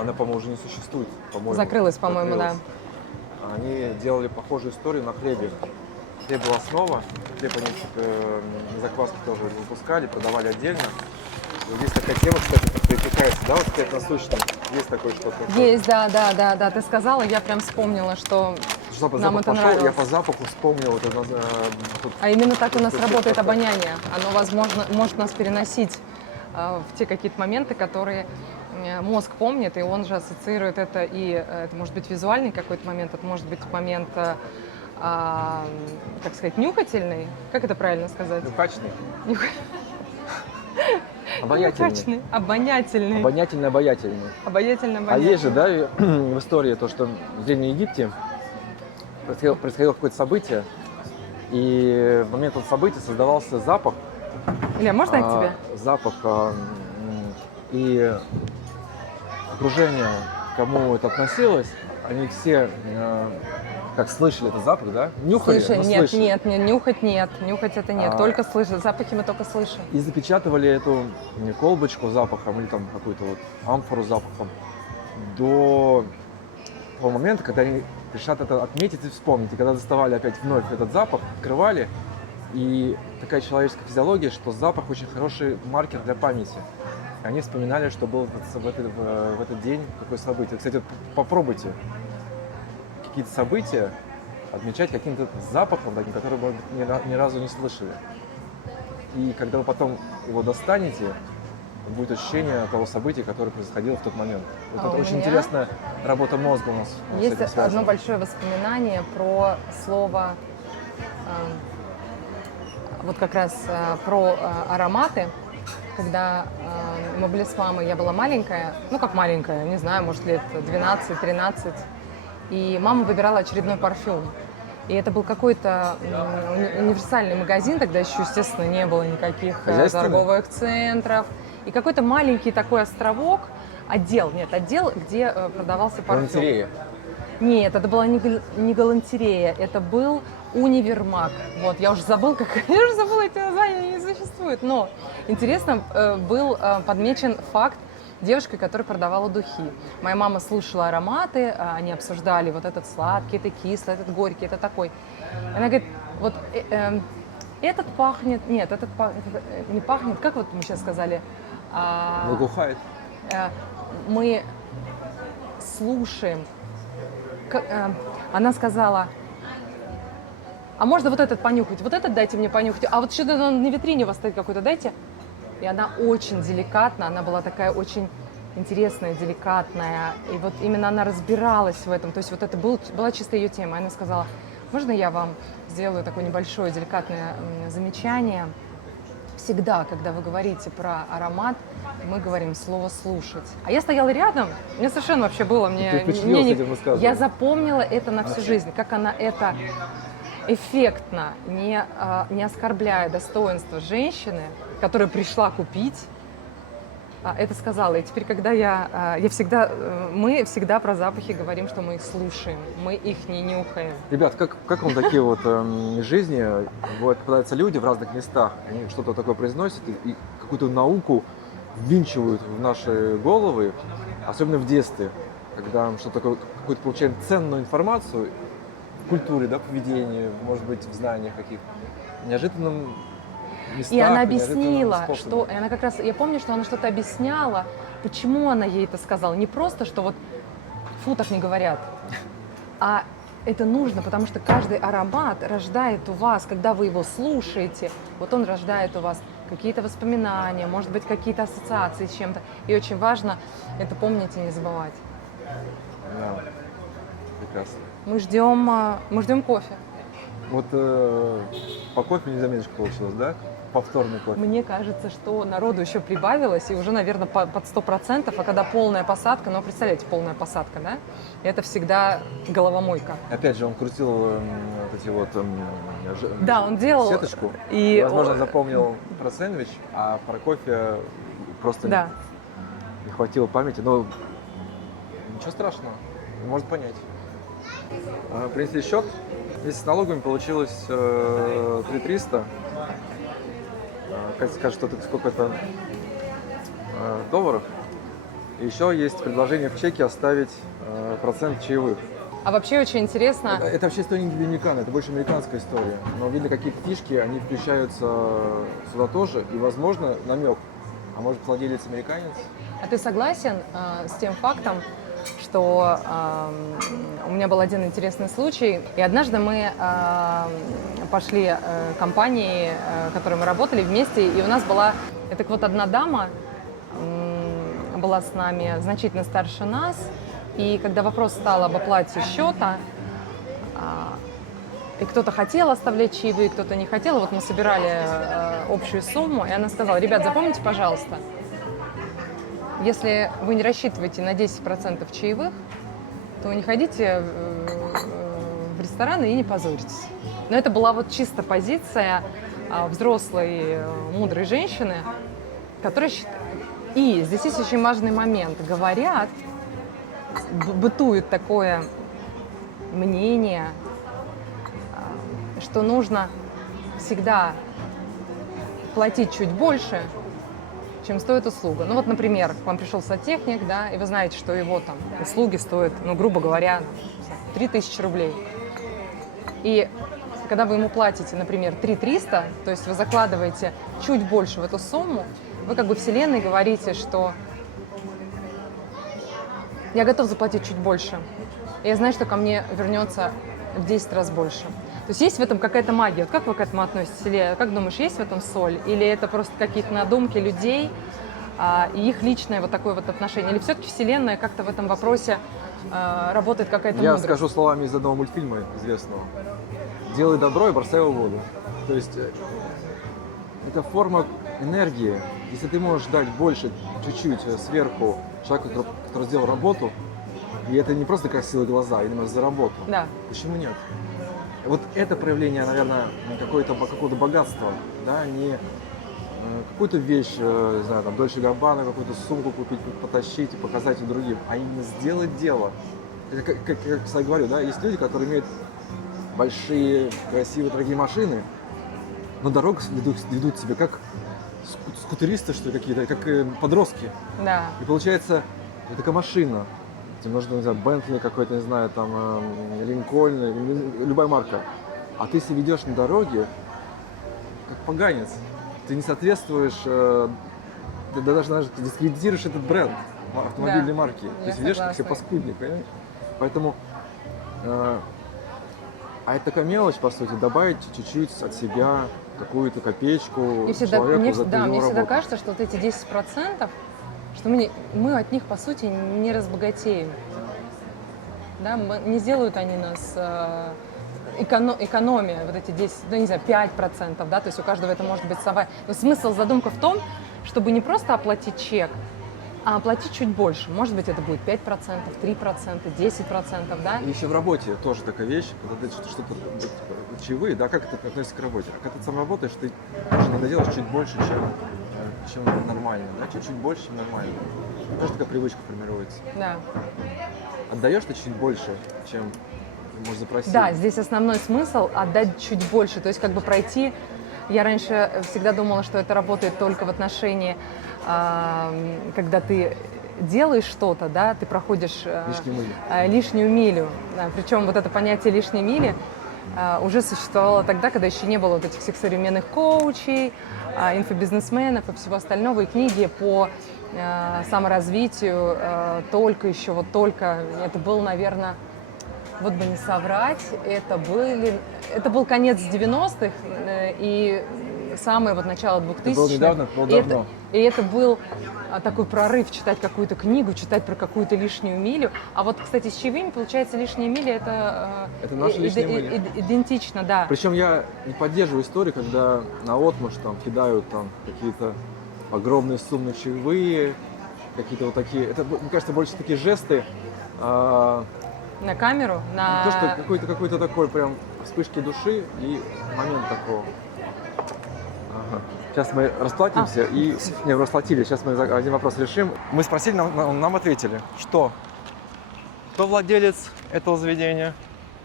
она, по-моему, уже не существует. По-моему, Закрылась, по-моему, да. Они делали похожую историю на хлебе. Хлеб был основа, хлеб они на закваске тоже выпускали, продавали отдельно. Вот здесь такая тема, кстати, перекликается, да, вот хлеб насущный, есть такое что-то? Есть, да, ты сказала, я прям вспомнила, что Запах Нам это пошел, я нравилось. по запаху вспомнил вот это, тут А именно так у нас Что-то работает такое. обоняние. Оно, возможно, может нас переносить в те какие-то моменты, которые мозг помнит, и он же ассоциирует это, и это может быть визуальный какой-то момент, это может быть момент, как сказать, нюхательный. Как это правильно сказать? нюхачный, Нюх- обаятельный. Нюхачный, обонятельный. Обаятельный. Обаятельно А есть же, да, в истории то, что в Древнем Египте происходило какое-то событие, и в момент этого события создавался запах, Илья, можно я к тебе? запах и окружение, к кому это относилось, они все как слышали этот запах, да? Нюхали, Слыши, но нет, слышали. нет, нюхать это нет, только слышать, запахи мы только слышим. И запечатывали эту колбочку запахом или там какую-то вот амфору запахом до того момента, когда они решат это отметить и вспомнить. И когда доставали опять вновь этот запах, открывали, и такая человеческая физиология, что запах очень хороший маркер для памяти. И они вспоминали, что было в этот день такое событие. Кстати, вот попробуйте какие-то события отмечать каким-то запахом, таким, который, может быть, ни разу не слышали. И когда вы потом его достанете, будет ощущение того события, которое происходило в тот момент. Вот А это у очень меня интересная работа мозга у нас с Есть этим связана. одно большое воспоминание про слово, вот как раз про ароматы. Когда мы были с мамой, я была маленькая, ну как маленькая, не знаю, может лет 12-13, и мама выбирала очередной парфюм. И это был какой-то универсальный магазин, тогда еще, естественно, не было никаких Хозяйственный? торговых центров. И какой-то маленький такой островок, отдел, где продавался парфюм. Галантерея. Нет, это была не галантерея, это был универмаг. Вот, я уже забыла, эти названия, они не существуют. Но интересно, был подмечен факт девушкой, которая продавала духи. Моя мама слушала ароматы, они обсуждали вот этот сладкий, это кислый, этот горький, это такой. Она говорит, вот этот пахнет, нет, этот не пахнет, как вот мы сейчас сказали? Благоухает. Мы слушаем. Она сказала, а можно вот этот понюхать, вот этот дайте мне понюхать, а вот что-то на витрине у вас стоит какой-то, дайте. И она очень деликатно, она была такая очень интересная, деликатная, и вот именно она разбиралась в этом, то есть вот это была чисто ее тема. И она сказала, можно я вам сделаю такое небольшое деликатное замечание? Всегда, когда вы говорите про аромат, мы говорим слово «слушать». А я стояла рядом, мне совершенно вообще было, Ты впечатлилась этим высказыванием? я запомнила это на всю жизнь, как она это эффектно, не оскорбляя достоинство женщины, которая пришла купить, это сказала. И теперь, когда мы всегда про запахи говорим, что мы их слушаем, мы их не нюхаем. Ребят, как вам такие вот жизни? Вот попадаются люди в разных местах, они что-то такое произносят и какую-то науку ввинчивают в наши головы, особенно в детстве, когда мы что-то такое, какую-то получаем ценную информацию в культуре, да, поведении, может быть, в знаниях каких-то неожиданным местах. И она неожиданным объяснила, способом. что и она как раз, я помню, что она что-то объясняла, почему она ей это сказала. Не просто, что вот фу, так не говорят, а это нужно, потому что каждый аромат рождает у вас, когда вы его слушаете, вот он рождает у вас какие-то воспоминания, может быть, какие-то ассоциации с чем-то. И очень важно это помнить и не забывать. Да. Прекрасно. Мы ждем кофе. Вот по кофе не заметишь, как получилось, да? Повторный кофе. Мне кажется, что народу еще прибавилось, и уже, наверное, под 100%, а когда полная посадка, ну, представляете, полная посадка, да? Это всегда головомойка. Опять же, он крутил вот эти вот Да, он делал... сеточку. И, Возможно, запомнил про сэндвич, а про кофе просто Да. не хватило памяти. Но ничего страшного, может понять. Принесли счет. Вместе с налогами получилось 3300. Катя скажет, что это сколько это долларов. И еще есть предложение в чеке оставить процент чаевых. А вообще очень интересно... Это вообще история не Доминикана, это больше американская история. Но видно, какие-то фишки, они включаются сюда тоже. И, возможно, намек. А может, владелец американец? А ты согласен с тем фактом, что у меня был один интересный случай. И однажды мы пошли к компании, в которой мы работали вместе, и у нас была, это вот одна дама была с нами значительно старше нас, и когда вопрос стал об оплате счета, и кто-то хотел оставлять чаевые, кто-то не хотел, вот мы собирали общую сумму, и она сказала: ребят, запомните, пожалуйста, если вы не рассчитываете на 10% чаевых, то не ходите в рестораны и не позоритесь. Но это была вот чисто позиция взрослой, мудрой женщины, которая считает... И здесь есть очень важный момент. Говорят, бытует такое мнение, что нужно всегда платить чуть больше, чем стоит услуга. Ну вот, например, к вам пришел сантехник, да, и вы знаете, что его там услуги стоят, ну, грубо говоря, 3000 рублей. И когда вы ему платите, например, 3300, то есть вы закладываете чуть больше в эту сумму, вы как бы вселенной говорите, что я готов заплатить чуть больше. И я знаю, что ко мне вернется в 10 раз больше. То есть есть в этом какая-то магия. Вот как вы к этому относитесь? Или как думаешь, есть в этом соль? Или это просто какие-то надумки людей и их личное вот такое вот отношение? Или все-таки вселенная как-то в этом вопросе работает какая-то Я мудрость? скажу словами из одного мультфильма известного. Делай добро и бросай его в воду. То есть это форма энергии. Если ты можешь дать больше, чуть-чуть сверху человеку, который сделал работу, и это не просто красивые глаза, а именно за работу. Да. Почему нет? Вот это проявление, наверное, какого-то богатства, да, не какую-то вещь, не знаю, там, Дольче Габбана, какую-то сумку купить, потащить и показать и другим, а именно сделать дело. Это как я всегда говорю, да, есть люди, которые имеют большие, красивые, дорогие машины, но дорогу ведут себя как скутеристы, что ли, какие-то, как подростки. Да. И получается, это такая машина. Тебе нужно, не знаю, Бентли какой-то, не знаю, там, Линкольн, любая марка. А ты себя ведешь на дороге, как поганец. Ты не соответствуешь, ты даже дискредитируешь этот бренд автомобильной Да, марки. я Ты себя ведешь как согласна. себе паскудник, понимаешь? Поэтому, а это такая мелочь, по сути, добавить чуть-чуть от себя, какую-то копеечку И всегда, человеку за да, его мне всегда работу. кажется, что вот эти 10%, что мы от них, по сути, не разбогатеем. Да? Не сделают они нас экономия, вот эти 10, ну не знаю, 5%, да, то есть у каждого это может быть своя. Но смысл, задумка в том, чтобы не просто оплатить чек, а оплатить чуть больше. Может быть, это будет 5%, 3%, 10%, да? И еще в работе тоже такая вещь, когда ты что-то чаевые, да, как это относится к работе. А когда ты сам работаешь, ты иногда делаешь чуть больше, чем нормально, да, чуть больше, чем нормально. Тоже такая привычка формируется. Да. Отдаешь ты чуть больше, чем можешь запросить. Да, здесь основной смысл отдать чуть больше, то есть как бы пройти. Я раньше всегда думала, что это работает только в отношении, когда ты делаешь что-то, да, ты проходишь лишнюю милю. Да, причем вот это понятие лишней мили уже существовало тогда, когда еще не было вот этих всех современных коучей, инфобизнесменов и всего остального, и книги по саморазвитию только это был, наверное, вот бы не соврать, это был конец 90-х и самое вот начало 2000-х. Это было недавно, было давно. И это был такой прорыв читать какую-то книгу, читать про какую-то лишнюю милю. А вот, кстати, с чаевыми, получается, лишняя миля это наша лишняя миля. Идентично, да. Причем я не поддерживаю историю, когда наотмашь там кидают там какие-то огромные суммы чаевые, какие-то вот такие. Это, мне кажется, больше такие жесты. На камеру, на... То, что какой-то такой прям вспышки души и момент такого. Ага. Сейчас мы расплатимся и... Не, расплатили, сейчас мы один вопрос решим. Мы спросили, нам ответили. Что? Кто владелец этого заведения?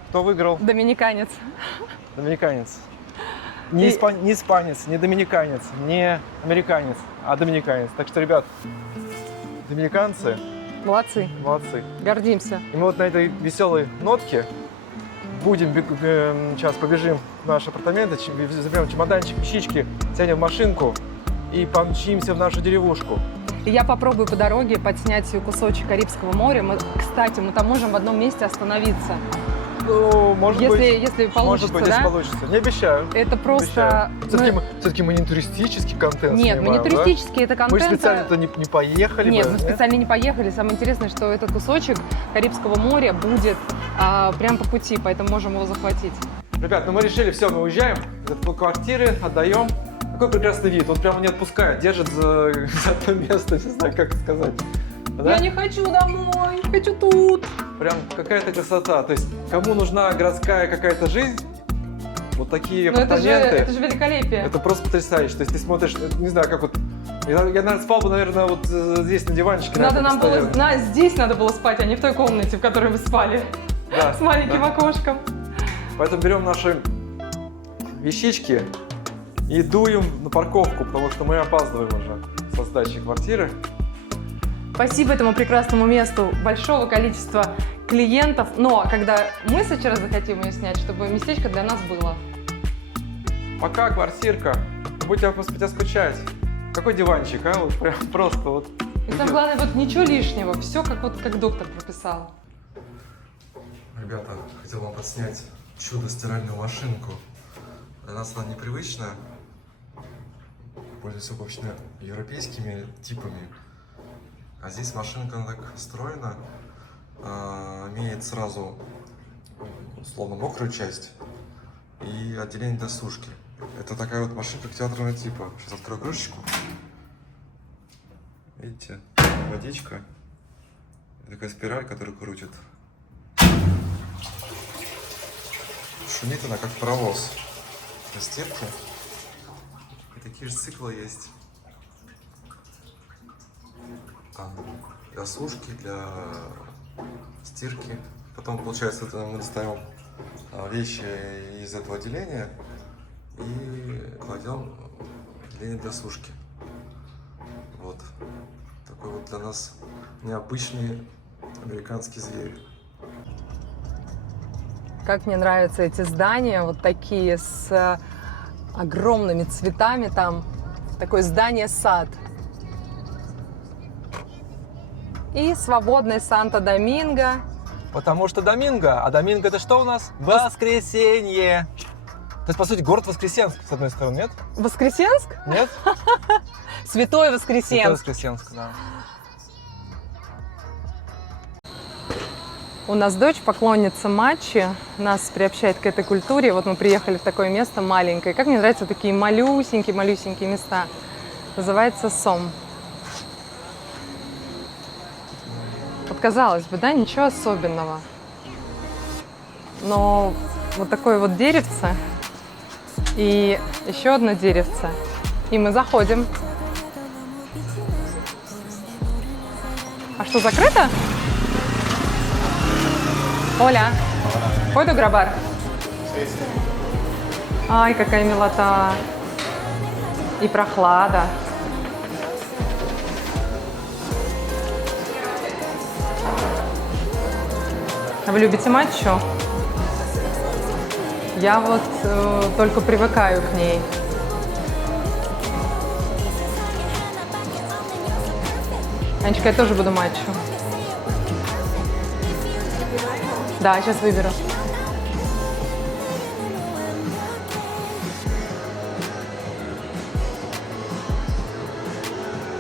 Кто выиграл? Доминиканец. Доминиканец. Не испанец, не доминиканец, не американец, а доминиканец. Так что, ребят, доминиканцы... Молодцы. Молодцы. Гордимся. И мы вот на этой веселой нотке сейчас побежим в наши апартаменты, заберем чемоданчик, вещички, сядем в машинку и помчимся в нашу деревушку. И я попробую по дороге подснять кусочек Карибского моря. Кстати, мы там можем в одном месте остановиться. Ну, может быть. Если получится, Может быть, да? если получится. Не обещаю. Это просто... Все-таки мы не туристический контент Нет, мы не снимаем, да? туристический, это контент. Мы же специально-то не поехали. Нет, бы, мы специально не поехали. Самое интересное, что этот кусочек Карибского моря будет прям по пути, поэтому можем его захватить. Ребят, ну мы решили, все, мы уезжаем. От квартиры отдаем. Какой прекрасный вид. Он прямо не отпускает, держит за то место, не знаю, как сказать. Да? Я не хочу домой, хочу тут. Прям какая-то красота. То есть, кому нужна городская какая-то жизнь, вот такие Но апартаменты. это же великолепие. Это просто потрясающе. То есть, ты смотришь, не знаю, как вот... Я, наверное, спал бы, наверное, вот здесь на диванчике. Надо нам было, постоянно. здесь надо было спать, а не в той комнате, в которой вы спали. Да, С маленьким да. окошком. Поэтому берем наши вещички и дуем на парковку, потому что мы опаздываем уже со сдачей квартиры. Спасибо этому прекрасному месту, большого количества клиентов. Но когда мы сейчас захотим ее снять, чтобы местечко для нас было. Пока, квартирка. Будете по тебя скучать. Какой диванчик, а? Вот прям просто вот. И самое главное, вот ничего лишнего, все как доктор прописал. Ребята, хотел вам подснять чудо-стиральную машинку. Для нас она непривычная. Пользуюсь обычно европейскими типами. А здесь машинка она так встроена, имеет сразу условно мокрую часть и отделение для сушки. Это такая вот машинка театрного типа. Сейчас открою крышечку. Видите, водичка. И такая спираль, которая крутит. Шумит она как паровоз. Для стирки. И такие же циклы есть. Для сушки, для стирки. Потом, получается, это мы достаем вещи из этого отделения и кладем в отделение для сушки. Вот. Такой вот для нас необычный американский зверь. Как мне нравятся эти здания, вот такие с огромными цветами там. Такое здание-сад. И свободный Санто-Доминго. Потому что Доминго. А Доминго это что у нас? Воскресенье. То есть, по сути, город Воскресенск, с одной стороны, нет? Воскресенск? Нет? Святой Это Воскресенск. Воскресенск, да. У нас дочь поклонница матчи, нас приобщает к этой культуре. Вот мы приехали в такое место маленькое. Как мне нравятся такие малюсенькие места. Называется Сом. Вот казалось бы, да, ничего особенного. Но вот такое вот деревце и еще одно деревце. И мы заходим. А что, закрыто? Оля, puedo grabar? Ай, какая милота. И прохлада. А вы любите матчу? Я вот только привыкаю к ней. Анечка, я тоже буду матчу. Да, сейчас выберу.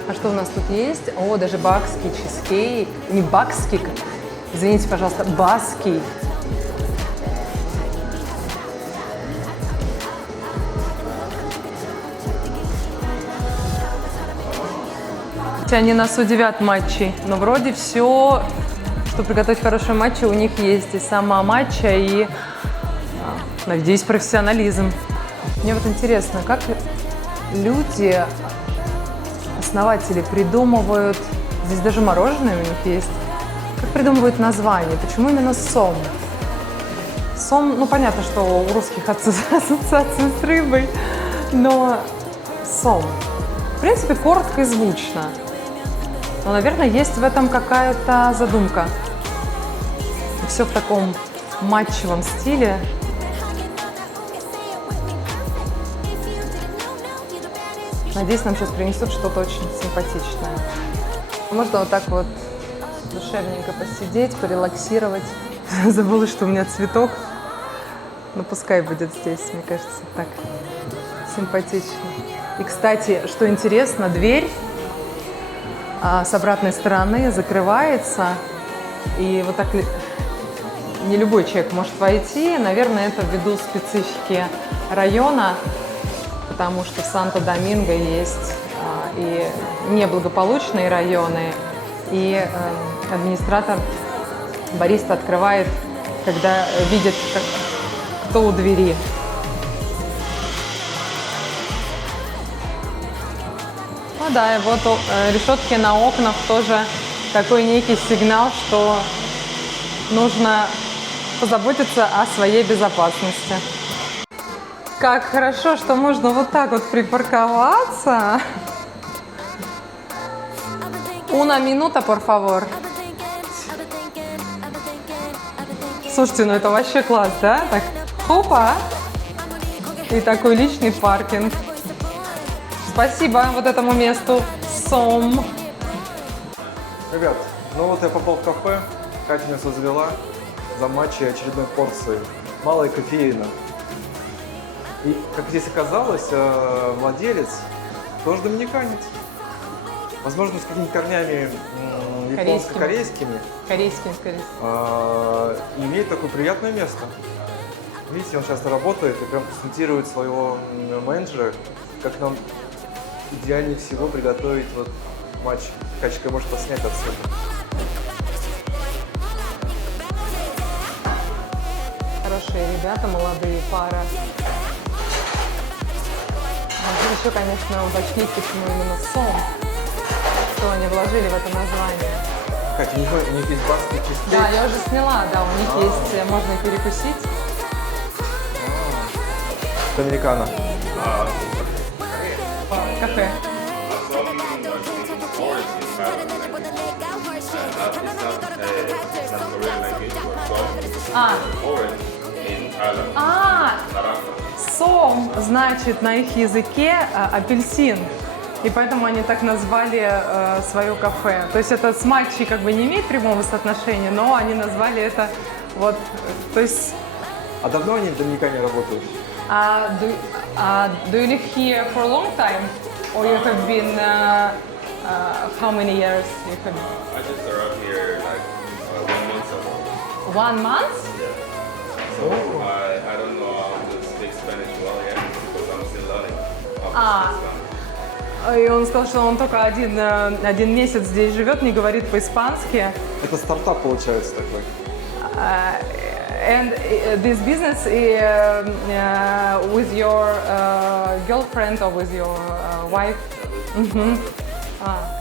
А что у нас тут есть? О, даже бакский чизкейк. Не бакский, извините, пожалуйста, баский. Они нас удивят матчей, но вроде все, чтобы приготовить хорошие матчи, у них есть и сама матча, и, надеюсь, профессионализм. Мне вот интересно, как люди, основатели, придумывают, здесь даже мороженое у них есть, как придумывают название, почему именно Сом? Сом, ну понятно, что у русских ассоциации с рыбой, но Сом. В принципе, коротко и звучно. Но, наверное, есть в этом какая-то задумка. Все в таком матчевом стиле. Надеюсь, нам сейчас принесут что-то очень симпатичное. Можно вот так вот душевненько посидеть, порелаксировать. Забыла, что у меня цветок. Ну, пускай будет здесь, мне кажется, так симпатично. И, кстати, что интересно, дверь с обратной стороны закрывается. И вот так не любой человек может войти. Наверное, это ввиду специфики района, потому что в Санто-Доминго есть и неблагополучные районы, и администратор, бариста открывает, когда видит, кто у двери. Ну да, и вот решетки на окнах тоже такой некий сигнал, что нужно позаботиться о своей безопасности. Как хорошо, что можно вот так вот припарковаться. Una minuta, por favor. Слушайте, ну это вообще класс, да? Так, хопа. И такой личный паркинг. Спасибо вот этому месту. Сом. Ребят, ну вот я попал в кафе, Катя меня созвела за матчей очередной порции. Малая кофеина. И, как здесь оказалось, владелец тоже доминиканец. Возможно, с какими-то корнями японско-корейскими. Корейским, скорее. И имеет такое приятное место. Видите, он сейчас работает и прям консультирует своего менеджера, как нам идеальнее всего приготовить вот матч. Качка может поснять отсюда. Хорошие ребята, молодые пара. Еще, конечно, уточнить, почему именно сом. Что они вложили в это название. Катя, у них есть барский чизкейк. Да, я уже сняла, да, у них есть, можно перекусить. Доминикана. Кафе. Сом значит на их языке апельсин. И поэтому они так назвали свое кафе. То есть это с матчей как бы не имеет прямого соотношения, но они назвали это вот, то есть... А давно они в Доминикане работают? Do you live here for a long time? Or you have been, how many years you have? I just arrived here like 1 month ago. 1 month? So I don't know how to speak Spanish well yet because I'm still learning how to speak Spanish. И он сказал, что он только один месяц здесь живет, не говорит по-испански. Это стартап получается такой. And this business with your girlfriend or with your wife?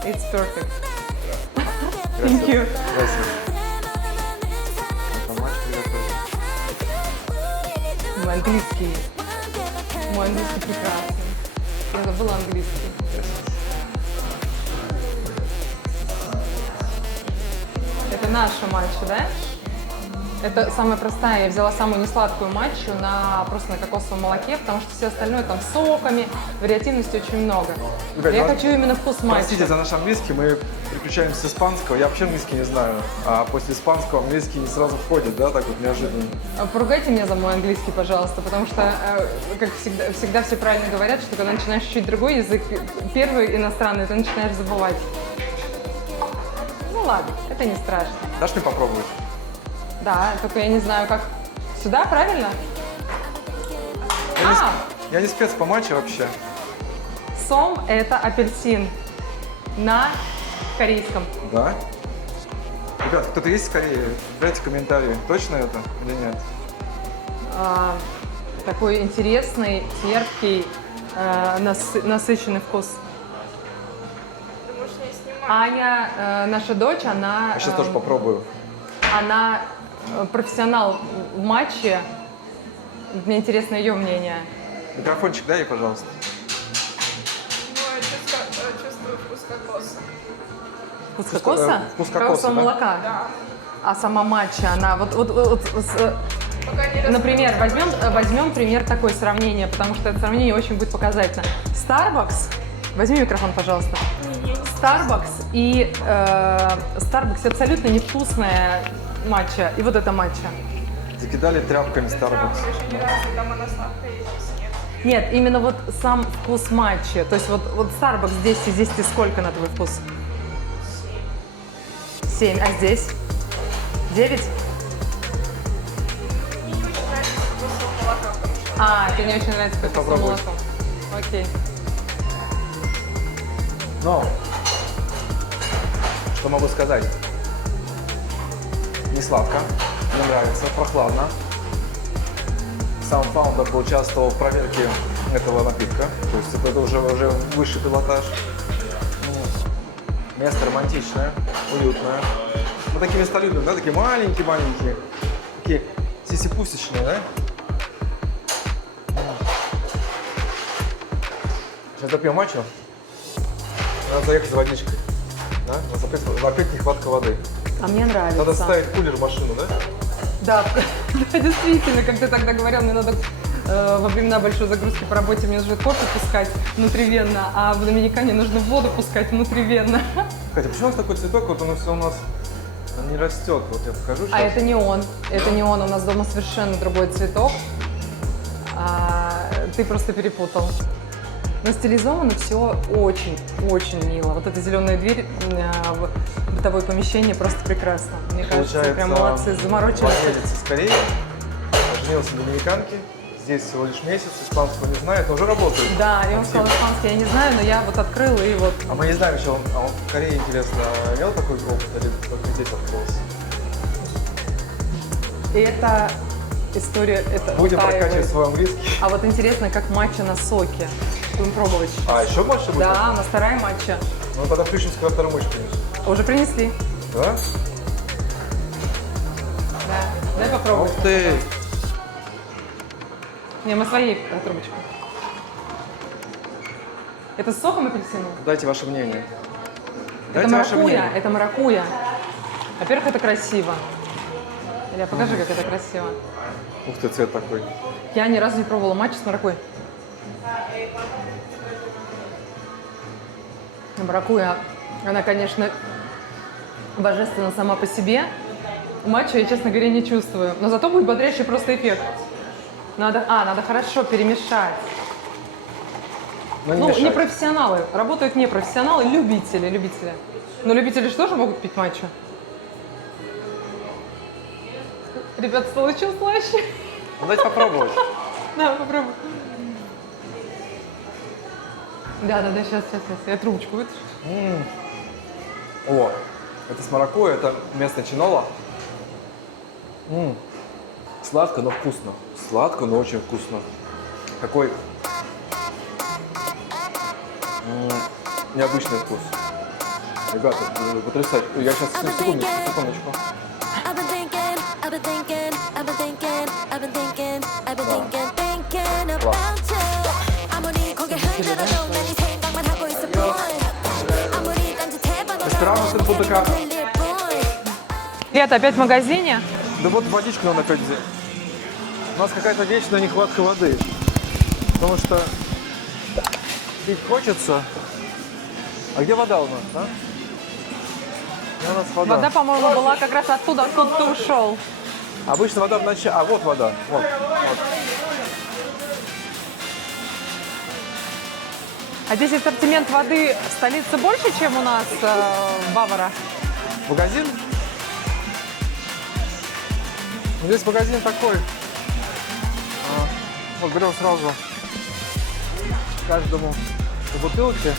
It's perfect. Thank you. Это матч приготовить. Мой английский прекрасный. Я забыла английский. Это наша матча, да? Это самая простая. Я взяла самую несладкую матчу просто на кокосовом молоке, потому что все остальное там соками, вариативности очень много. Ребят, Я хочу именно вкус Простите матча. за наш английский, мы переключаемся с испанского. Я вообще английский не знаю, а после испанского английский не сразу входит, да, так вот неожиданно. Поругайте меня за мой английский, пожалуйста, потому что, как всегда все правильно говорят, что когда начинаешь учить другой язык, первый иностранный, ты начинаешь забывать. Ну ладно, это не страшно. Дашь мне попробовать? Да, только я не знаю, как... Сюда, правильно? Я не спец по матчу вообще. Сом – это апельсин на корейском. Да? Ребят, кто-то есть из Кореи? Дайте комментарии. Точно это или нет? Такой интересный, терпкий, насыщенный вкус. Аня, наша дочь, она... Я сейчас тоже попробую. Она профессионал в матче. Мне интересно ее мнение. Микрофончик дай ей, пожалуйста. Ну, я чувствую вкус кокоса. Вкус кокоса? вкус кокоса, Кокосового да? молока? Да. А сама матча, она... Пока не Например, возьмем пример такое сравнение, потому что это сравнение очень будет показательно. Starbucks, возьми микрофон, пожалуйста. Starbucks, и в Starbucks абсолютно невкусная матча, и вот эта матча. Закидали тряпками Starbucks. Ни разу там она сладкая есть, нет. Нет, именно вот сам вкус матча. То есть вот Starbucks здесь и здесь ты сколько на твой вкус? 7. А здесь? 9? Мне не очень нравится вкус молока, потому что А, тебе не очень нравится вкус Попробуй. молоком. Окей. Но, что могу сказать? Не сладко, мне нравится, прохладно. Сам фаундер поучаствовал в проверке этого напитка, то есть это уже высший пилотаж. Место романтичное, уютное. Мы такие места любим, да, такие маленькие-маленькие, такие сисипусечные, да? Сейчас допьем матчу. Надо заехать за водичкой. Да? У нас опять нехватка воды. А мне нравится. Надо ставить кулер в машину, да? Да, да, действительно, как ты тогда говорил, мне надо во времена большой загрузки по работе мне нужно кофе пускать внутривенно, а в Доминикане нужно воду пускать внутривенно. Катя, почему у нас такой цветок, вот он все у нас не растет? Вот я покажу сейчас. А это не он, это не он, у нас дома совершенно другой цветок. Ты просто перепутал. Но стилизовано все очень мило. Вот эта зеленая дверь в бытовое помещение просто прекрасно. Мне кажется, прям молодцы, заморочились. Владелец из Кореи, женился на доминиканке, здесь всего лишь месяц, испанского не знает, но уже работает. Да, и он сказал испанский, я не знаю, но я вот открыла и вот. А мы не знаем еще, он в Корее, интересно, имел такой опыт или только здесь открылся? И это история, это Будем утаивает. прокачивать свой английский. А вот интересно, как матча на соке. Будем пробовать сейчас. А, еще матча будет? Да, у нас вторая матча. Ну, тогда включим скоро вторую матч, конечно. Уже принесли. Да? Да. Дай попробовать. Ух ты! Не, мы своей трубочкой. Это с соком апельсиновым? Дайте ваше мнение. Это Дайте ваше маракуйя, мнение. это маракуйя. Во-первых, это красиво. Илья, покажи, как это красиво. Ух ты, цвет такой. Я ни разу не пробовала матча с маракуйей. Маракуйя, она, конечно, божественна сама по себе. Матча я, честно говоря, не чувствую. Но зато будет бодрящий просто эффект. Надо хорошо перемешать. Но не Ну, мешай. не профессионалы. Работают не профессионалы, любители. Но любители же тоже могут пить матчу. Ребят, стало еще слаще. Ну, дайте попробовать. Да, попробуй. Да, сейчас. Я трубочку вытащу. О, это с маракуйей, это местная чинола. Сладко, но вкусно. Сладко, но очень вкусно. Такой необычный вкус. Ребята, потрясающе. Я сейчас, секундочку. I've been thinking about you. 아무리 고개 흔들어도 난 네 생각만 하고 있어 boy. 아무리 딴짓해봐도 Ресторан Будка. 들릴 boy. Лето, опять в магазине? Да вот водичку надо опять взять. У нас какая-то вечная нехватка воды. Потому что пить хочется. А где вода у нас, да? Где у нас вода? Вода, по-моему, была как раз оттуда, откуда ты ушел. Обычно вода в начале. А, вот вода. Вот. А здесь ассортимент воды в столице больше, чем у нас в Бавара? Магазин? Здесь магазин такой. Вот берем сразу каждому по бутылке.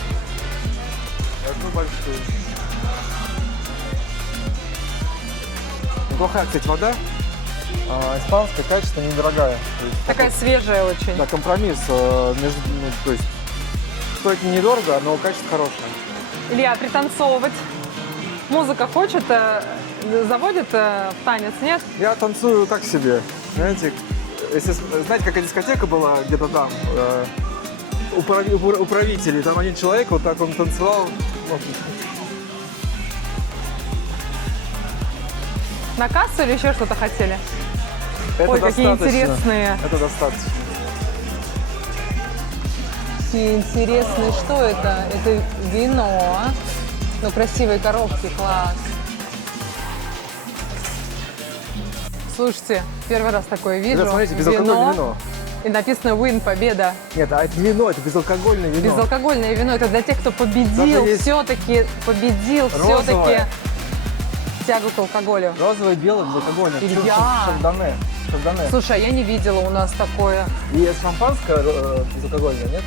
Одну большую. Неплохая, кстати, вода. Испанская, качественная, недорогая. То есть Такая свежая очень. да, компромисс между, то есть стоит недорого, но качество хорошее. Илья, пританцовывать. Музыка хочет, заводит в танец, нет? Я танцую так себе, знаете, если знаете, какая дискотека была где-то там, у правителей, там один человек, вот так он танцевал. Вот. На кассу или еще что-то хотели? Это Ой, какие достаточно. интересные. Это достаточно. Какие интересные. Что это? Это вино. Ну, красивые коробки, класс. Слушайте, первый раз такое вижу. Ребят, смотрите, безалкогольное вино. И написано «Win», победа. Нет, а это не вино, это безалкогольное вино. Безалкогольное вино – это для тех, кто победил, Даже есть все-таки победил, все-таки розовое. тягу к алкоголю. Розовое, белое, безалкогольное. Илья. Шардоне. Шардоне. Слушай, а я не видела у нас такое. И шампанское безалкогольное, нет?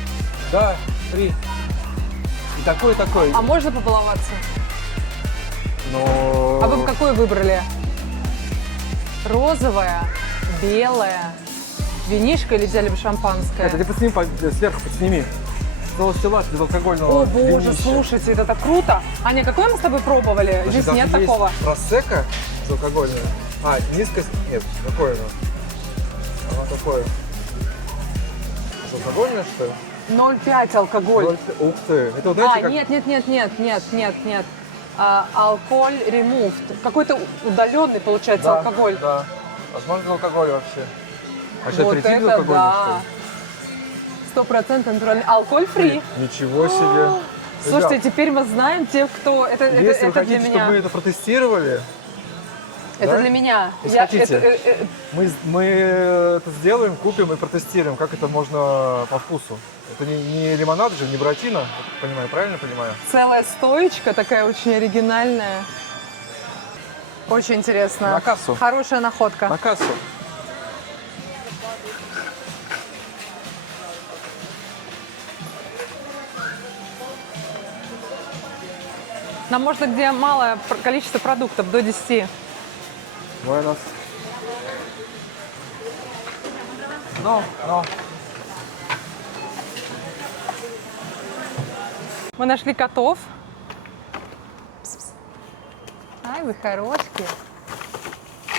Да, 3. И такое, и такое. А можно побаловаться? Но... А вы бы какое выбрали? Розовое, белое, винишко или взяли бы шампанское? Это ты подсними, сверху подсними. Стеллаж безалкогольного О боже, винища. слушайте, это так круто. Аня, какое мы с тобой пробовали? Значит, Здесь даже нет есть такого. Просекко безалкогольное. А, низкость. Нет, какое оно? Оно такое. Безалкогольное, что ли? 0,5 алкоголь. Ух ты. Это вот знаете, А, как... нет. Алкоголь removed. Какой-то удаленный, получается, Да, алкоголь. Да. Возможно, алкоголь вообще. А сейчас Вот прикинь, это безалкогольное, да. 100% натуральный. Алкоголь фри. Ничего себе. Слушайте, Ребят, теперь мы знаем тех, кто... Это если вы это для хотите, меня. чтобы мы это протестировали, Это да? для меня. Если хотите. мы это сделаем, купим и протестируем, как это можно по вкусу. Это не лимонад же, не буратино, я понимаю, правильно понимаю? Целая стоечка такая очень оригинальная. Очень интересно. На кассу. Хорошая находка. На кассу. Нам можно, где малое количество продуктов, до 10. Buenas. No. Мы нашли котов. Пс-пс. Ай, вы хорошки.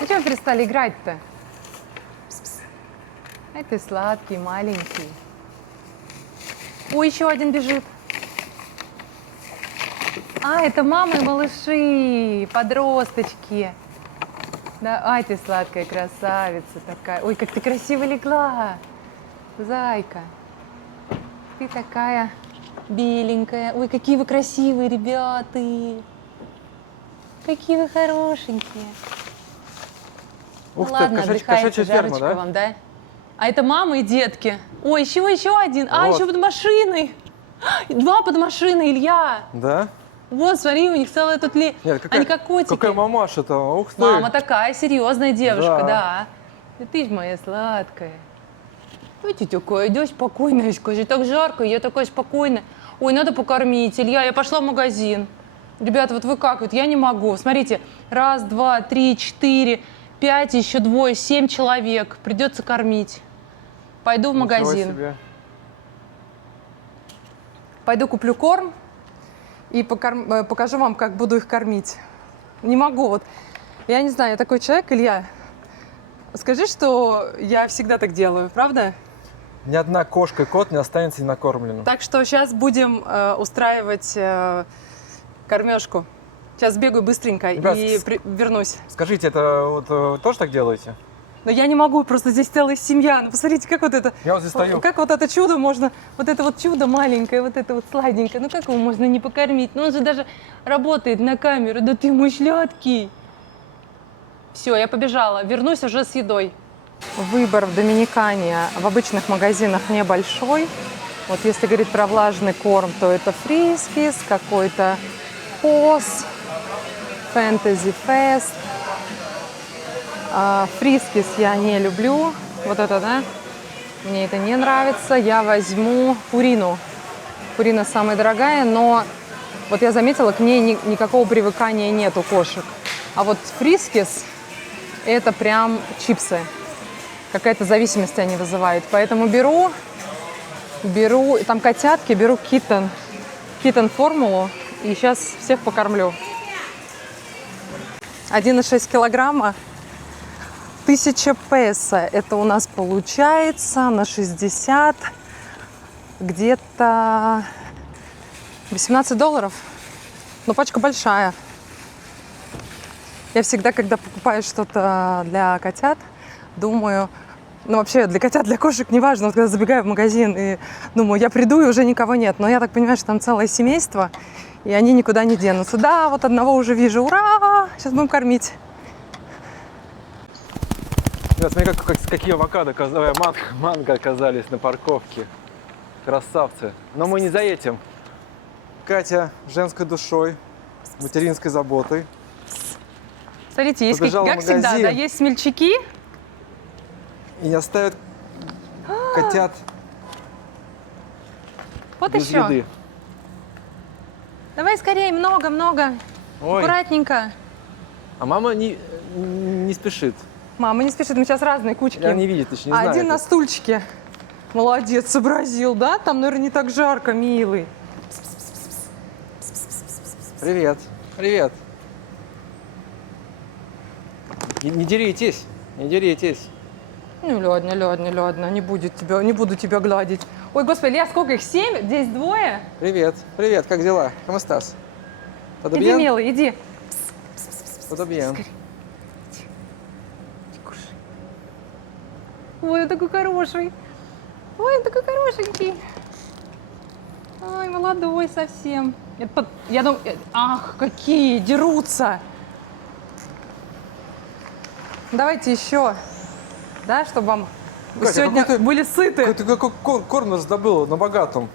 Зачем перестали играть-то? Пс-пс. Ай, ты сладкий, маленький. Ой, еще один бежит. А, это мамы и малыши, подросточки. Да, ай, ты сладкая красавица такая. Ой, как ты красиво легла, зайка. Ты такая беленькая. Ой, какие вы красивые, ребята. Какие вы хорошенькие. Ух Ну ты, ладно, отдыхайте, кошачья ферма, жарочка да? вам, да? А это мама и детки. Ой, еще один. А, Вот. еще под машиной. 2 под машиной, Илья. Да? Вот, смотри, у них целая тут Нет, Они как котики. какая мамаша-то, ух ты. Мама такая серьезная девушка, Да. да. Да ты ж моя сладкая. Ой, ты такая, идешь спокойная, скажи, так жарко, я такая спокойная. Ой, надо покормить, Илья, я пошла в магазин. Ребята, вот вы как, вот я не могу. Смотрите, 1, 2, 3, 4, 5, еще 2, 7 человек. Придется кормить. Пойду в Ничего магазин. себе. Пойду куплю корм и покажу вам, как буду их кормить. Не могу, вот. Я не знаю, я такой человек, Илья. Скажи, что я всегда так делаю, правда? Ни одна кошка и кот не останется ненакормленным. Так что сейчас будем устраивать кормежку. Сейчас бегаю быстренько Ребят, и вернусь. Скажите, это вот вы тоже так делаете? Но я не могу, просто здесь целая семья. Ну, посмотрите, как вот это... Я вот здесь стою. Как вот это чудо можно... Вот это вот чудо маленькое, вот это вот сладенькое. Ну, как его можно не покормить? Ну, он же даже работает на камеру. Да ты мой сладкий. Все, я побежала. Вернусь уже с едой. Выбор в Доминикане в обычных магазинах небольшой. Вот если говорить про влажный корм, то это Фрискис, какой-то Поз, Фэнтези Фест. Фрискис я не люблю. Вот это, да? Мне это не нравится. Я возьму Пурину. Пурина самая дорогая, но вот я заметила, к ней никакого привыкания нет у кошек. А вот Фрискис – это прям чипсы. Какая-то зависимость они вызывают. Поэтому беру, там котятки, беру Kitten формулу и сейчас всех покормлю. 1,6 килограмма. 1000 песо. Это у нас получается на 60 где-то $18. Но пачка большая. Я всегда, когда покупаю что-то для котят, думаю, Ну, вообще, для котят, для кошек неважно. Вот когда забегаю в магазин и думаю, я приду, и уже никого нет. Но я так понимаю, что там целое семейство, и они никуда не денутся. Да, вот одного уже вижу. Ура! Сейчас будем кормить. Ребят, смотри, какие авокадо, манго оказались на парковке. Красавцы. Но мы не за этим. Катя женской душой, материнской заботой. Смотрите, есть, Побежала как в всегда, магазин. да, есть смельчаки. И не оставят котят Вот без еще. еды. Давай скорее, много-много. Ой, Аккуратненько. а мама не спешит. Мама не спешит, мы сейчас разные кучки. Она не видит, еще не А знает. один на стульчике. Молодец, сообразил, да? Там, наверное, не так жарко, милый. Привет. Привет. Не деритесь. Не деритесь. Ну, ладно, не буду тебя гладить. Ой, господи, Илья, сколько их? 7? Здесь двое? Привет. Привет. Как дела? ¿Cómo estás? ¿Todo Иди, bien? милый, иди. Todo bien. Ой, он такой хороший. Ой, он такой хорошенький. Ой, молодой совсем. Я думаю, ах, какие, дерутся. Давайте еще, да, чтобы вам Катя, сегодня какой ты- были сыты. Ты какой корм раздобыла на богатом?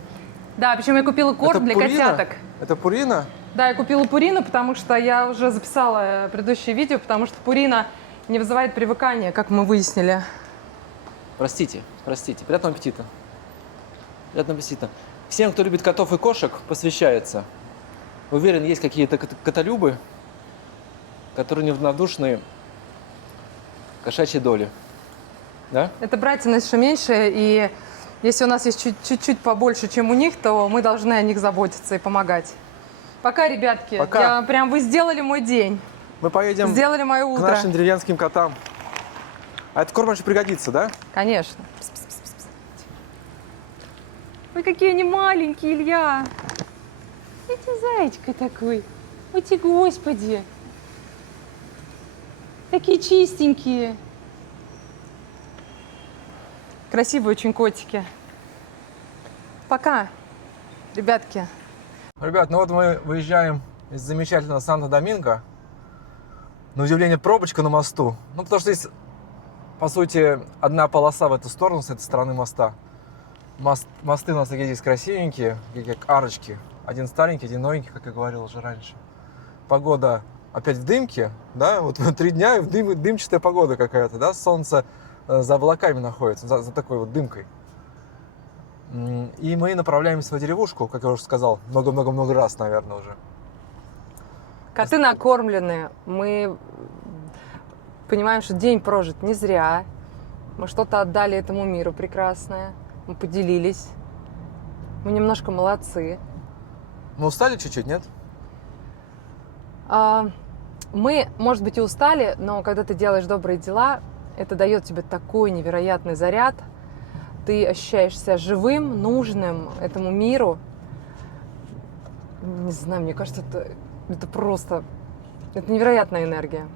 Да, причем я купила корм Это для пурина? котяток. Это пурина? Да, я купила пурину, потому что я уже записала предыдущее видео, потому что пурина не вызывает привыкания, как мы выяснили. Простите. Приятного аппетита. Приятного аппетита. Всем, кто любит котов и кошек, посвящается. Уверен, есть какие-то котолюбы, которые неравнодушны кошачьей доли. Да? Это братья у нас еще меньше, и если у нас есть чуть-чуть побольше, чем у них, то мы должны о них заботиться и помогать. Пока, ребятки. Пока. Вы сделали мой день. Мы поедем Сделали мое к утро. нашим деревенским котам. А этот корм еще пригодится, да? Конечно. Ой, какие они маленькие, Илья. Ой, ты зайчка такой. Ой, ты, господи. Такие чистенькие. Красивые очень котики. Пока, ребятки. Ребят, ну вот мы выезжаем из замечательного Санто-Доминго. На удивление, пробочка на мосту. Ну, потому что здесь, по сути, одна полоса в эту сторону, с этой стороны моста. Мосты у нас такие здесь красивенькие, такие как арочки. Один старенький, один новенький, как я говорил уже раньше. Погода опять в дымке, да, вот 3 дня и дымчатая погода какая-то, да, солнце за облаками находится, за такой вот дымкой. И мы направляемся в деревушку, как я уже сказал, много-много-много раз, наверное, уже. Коты накормлены. Мы понимаем, что день прожит не зря. Мы что-то отдали этому миру прекрасное. Мы поделились. Мы немножко молодцы. Мы устали чуть-чуть, нет? Мы, может быть, и устали, но когда ты делаешь добрые дела, это дает тебе такой невероятный заряд. Ты ощущаешь себя живым, нужным этому миру. Не знаю, мне кажется, это просто... Это невероятная энергия.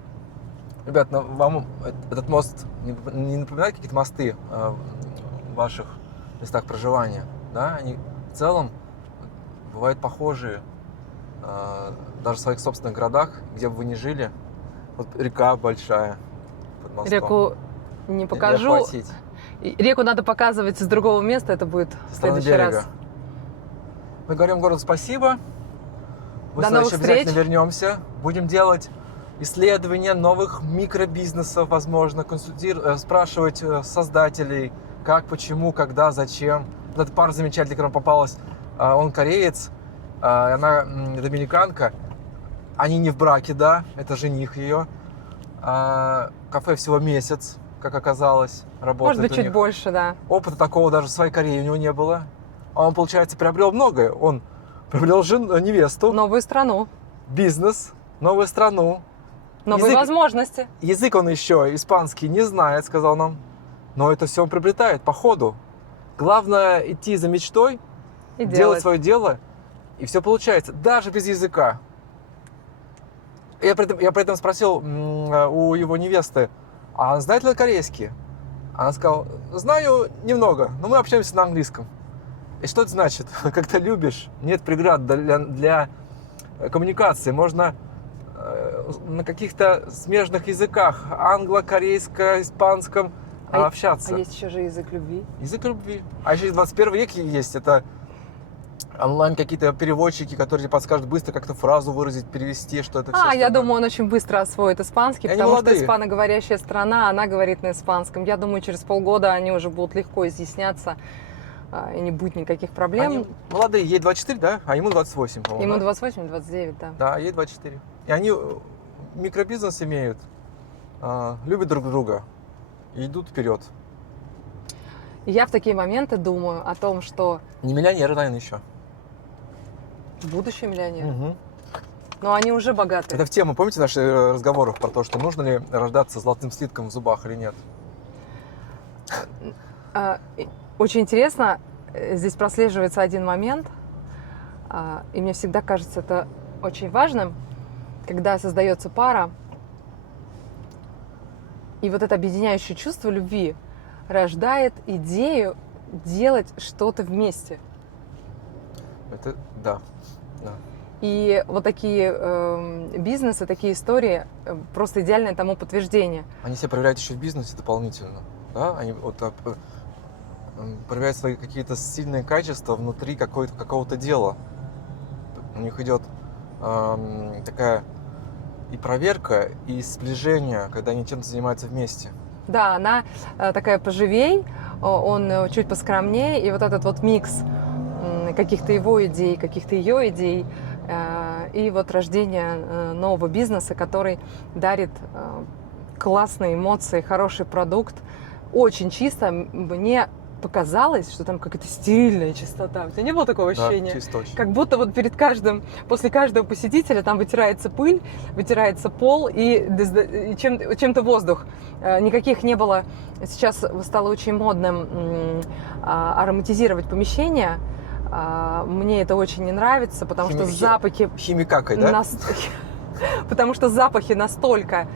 Ребят, вам этот мост не напоминает какие-то мосты в ваших местах проживания? Да? Они в целом бывают похожие. Даже в своих собственных городах, где бы вы ни жили. Вот река большая под мостом. Реку не покажу. охватить. Реку надо показывать с другого места, это будет в Со стороны следующий берега. раз. Мы говорим городу спасибо. Мы До сюда новых еще обязательно встреч. вернемся. Будем делать исследования новых микробизнесов, возможно, спрашивать создателей, как, почему, когда, зачем. Вот эта пара замечательная, которая попалась, он кореец, она доминиканка. Они не в браке, да, это жених ее. Кафе всего месяц, как оказалось, работает Может быть, у чуть них. больше, да. Опыта такого даже в своей Корее у него не было. А он, получается, приобрел многое. Он приобрел невесту, Новую страну, бизнес, новую страну. новые Язык- возможности. Язык он еще испанский не знает, сказал нам. Но это все он приобретает по ходу. Главное идти за мечтой, И делать делать. свое дело, и все получается, даже без языка. Я при этом спросил у его невесты, а знает ли он корейский? Она сказала, знаю немного, но мы общаемся на английском. И что это значит? Когда любишь, нет преград для коммуникации. Можно на каких-то смежных языках, англо-корейско, испанском, общаться. А есть еще же язык любви. Язык любви. А еще 21 век есть. Это онлайн какие-то переводчики, которые тебе подскажут быстро как-то фразу выразить, перевести, что это все. Я думаю, он очень быстро освоит испанский, И они потому что молодые. испаноговорящая страна, она говорит на испанском. Я думаю, через полгода они уже будут легко изъясняться, и не будет никаких проблем. Они молодые, ей 24, да? А ему 28, по-моему. Ему да? 28, 29, да. Да, ей 24. И они микробизнес имеют, любят друг друга и идут вперед. И я в такие моменты думаю о том, что Не миллионеры, наверное, еще. будущие миллионеры, но они уже богатые. Это в тему, помните наши разговоры про то, что нужно ли рождаться с золотым слитком в зубах или нет? Очень интересно, здесь прослеживается один момент, и мне всегда кажется это очень важным, когда создается пара, и вот это объединяющее чувство любви рождает идею делать что-то вместе. Это да. И вот такие бизнесы, такие истории просто идеальное тому подтверждение. Они себя проявляют еще в бизнесе дополнительно. Да? Они вот проявляют свои какие-то сильные качества внутри какого-то дела. У них идет такая и проверка, и сближение, когда они чем-то занимаются вместе. Да, она такая поживей, он чуть поскромнее, и вот этот вот микс каких-то его идей, каких-то ее идей, и вот рождение нового бизнеса, который дарит классные эмоции, хороший продукт, очень чисто. Мне показалось, что там какая-то стерильная чистота. У тебя не было такого ощущения? Да, чисто очень. Как будто вот после каждого посетителя там вытирается пыль, вытирается пол и чем-то воздух. Никаких не было. Сейчас стало очень модным ароматизировать помещения. Мне это очень не нравится, потому что запахи... Химикакой, да? Потому что запахи настолько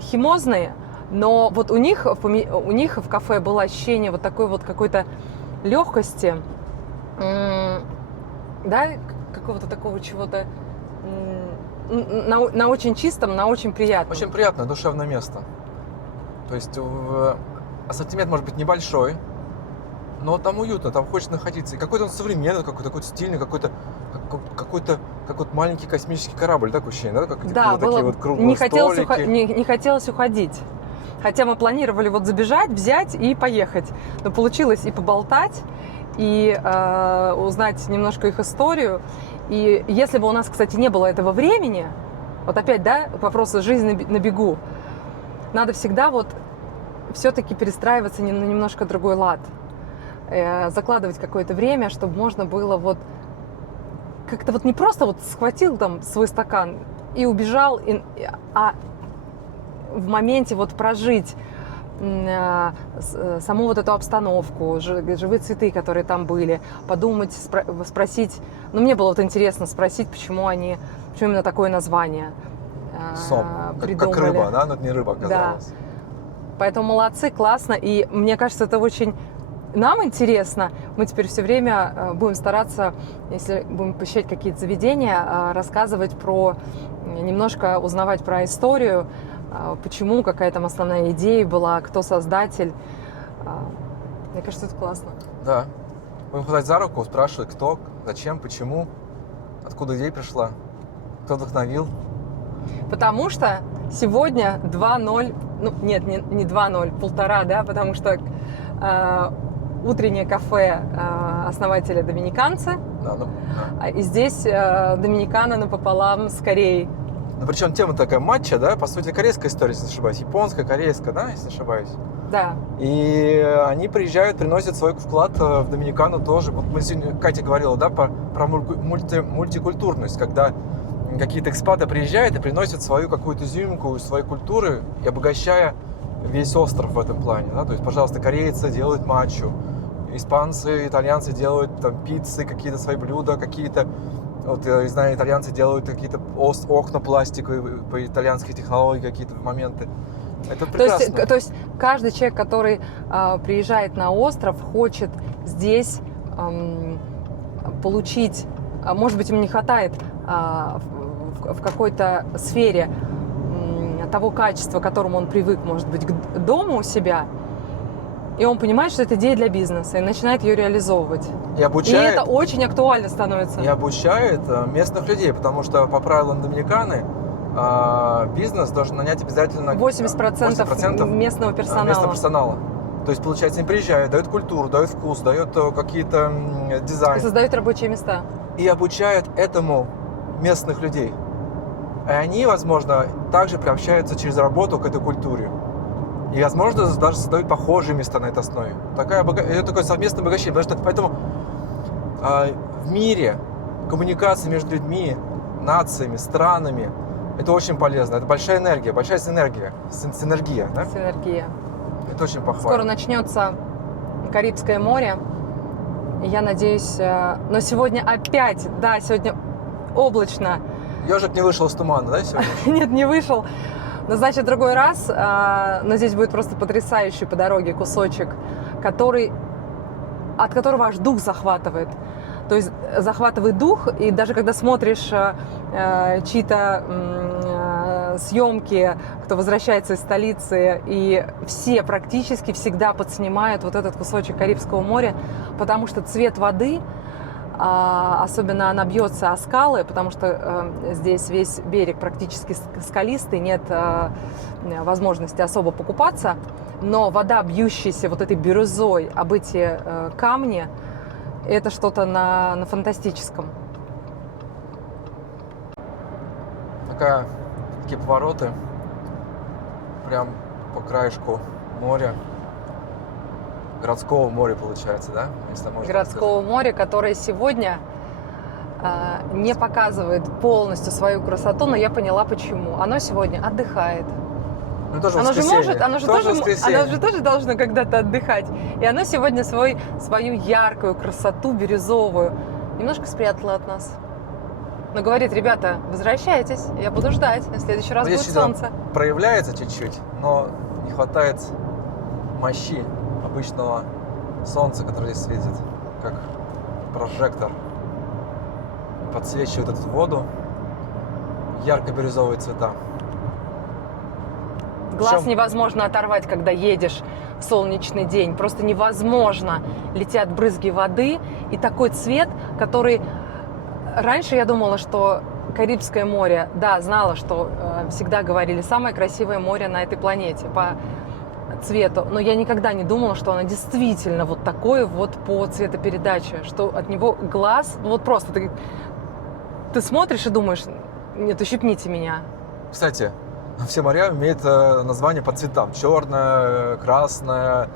химозные, но вот у них в кафе было ощущение вот такой вот какой-то легкости, да, какого-то такого чего-то на очень чистом, на очень приятном. Очень приятное, душевное место. То есть ассортимент может быть небольшой, но там уютно, там хочется находиться. И какой-то он современный, какой-то стильный, какой-то как вот маленький космический корабль, так ощущение, да? Как да, такие было, вот круглые не хотелось, столики. не хотелось уходить. Хотя мы планировали вот забежать, взять и поехать. Но получилось и поболтать, и узнать немножко их историю. И если бы у нас, кстати, не было этого времени, вот опять, да, вопрос жизни на бегу, надо всегда вот все-таки перестраиваться на немножко другой лад. Закладывать какое-то время, чтобы можно было вот как-то вот не просто вот схватил там свой стакан и убежал, а в моменте вот прожить саму вот эту обстановку, живые цветы, которые там были, подумать, спросить. Ну, мне было вот интересно спросить, почему именно такое название Сом, как рыба, да? Но это не рыба оказалась. Да. Поэтому молодцы, классно. И мне кажется, это очень нам интересно. Мы теперь все время будем стараться, если будем посещать какие-то заведения, рассказывать немножко узнавать про историю, почему, какая там основная идея была, кто создатель. Мне кажется, это классно. Да. Будем хватать за руку, спрашивать, кто, зачем, почему, откуда идея пришла, кто вдохновил. Потому что сегодня 2:0, ну нет, не 2:0, 1,5, да, потому что утреннее кафе основателя доминиканца, Да. и здесь доминикана напополам с Кореей. Ну, причем тема такая матча, да, по сути, корейская история, если не ошибаюсь, японская, корейская, да, если не ошибаюсь. Да. И они приезжают, приносят свой вклад в Доминикану тоже. Вот мы сегодня, Катя говорила, да, про мультикультурность, когда какие-то экспаты приезжают и приносят свою какую-то изюминку своей культуры, и обогащая весь остров в этом плане, да, то есть, пожалуйста, корейцы делают матчу, испанцы, итальянцы делают там пиццы, какие-то свои блюда, какие-то, вот я знаю, итальянцы делают какие-то окна пластиковые по итальянской технологии, какие-то моменты. Это То есть, прекрасно. то есть каждый человек, который приезжает на остров, хочет здесь получить, может быть, ему не хватает в какой-то сфере того качества, к которому он привык, может быть, к дому у себя, и он понимает, что это идея для бизнеса, и начинает ее реализовывать. И И обучает, это очень актуально становится. и обучает местных людей, потому что по правилам Доминиканы бизнес должен нанять обязательно 80% местного персонала. местного персонала. То есть, получается, они приезжают, дают культуру, дают вкус, дают какие-то И дизайн. создают рабочие места. И обучают этому местных людей. И они, возможно, также приобщаются через работу к этой культуре. И, возможно, даже создают похожие места на этой основе. Это такое совместное обогащение. Потому что, поэтому в мире коммуникация между людьми, нациями, странами, это очень полезно. Это большая энергия, большая синергия. Синергия, да? Синергия. Это очень похвально. Скоро начнется Карибское море. И я надеюсь, но сегодня опять, да, сегодня облачно. Ежик не вышел из тумана, да, сегодня? Нет, не вышел. Но значит, в другой раз. Но здесь будет просто потрясающий по дороге кусочек, от которого аж дух захватывает. То есть захватывает дух, и даже когда смотришь чьи-то съемки, кто возвращается из столицы, и все практически всегда подснимают вот этот кусочек Карибского моря, потому что цвет воды, особенно она бьется о скалы, потому что здесь весь берег практически скалистый, нет возможности особо покупаться, но вода, бьющаяся вот этой бирюзой об эти камни, это что-то на фантастическом. Такие повороты прям по краешку моря. Городского моря, получается, да? Если можно так Городского моря, которое сегодня не показывает полностью свою красоту, но я поняла почему. Оно сегодня отдыхает. сказать. Ну, тоже Оно же воскресенье. может, оно же тоже должно когда-то отдыхать. И оно сегодня свою яркую красоту бирюзовую немножко спрятало от нас. Но говорит: ребята, возвращайтесь, я буду ждать, в следующий раз Ну, будет здесь всегда солнце. проявляется чуть-чуть, но не хватает мощи обычного солнца, которое здесь светит, как прожектор. Подсвечивает эту воду, ярко-бирюзовые цвета. Глаз Причем- невозможно оторвать, когда едешь в солнечный день. Просто невозможно. Летят брызги воды и такой цвет, который... Раньше я думала, что Карибское море, да, знала, что всегда говорили, самое красивое море на этой планете по цвету, но я никогда не думала, что оно действительно вот такое вот по цветопередаче, что от него глаз, ну вот просто ты смотришь и думаешь: нет, ущипните меня. Кстати, все моря имеют название по цветам. Черное, красное,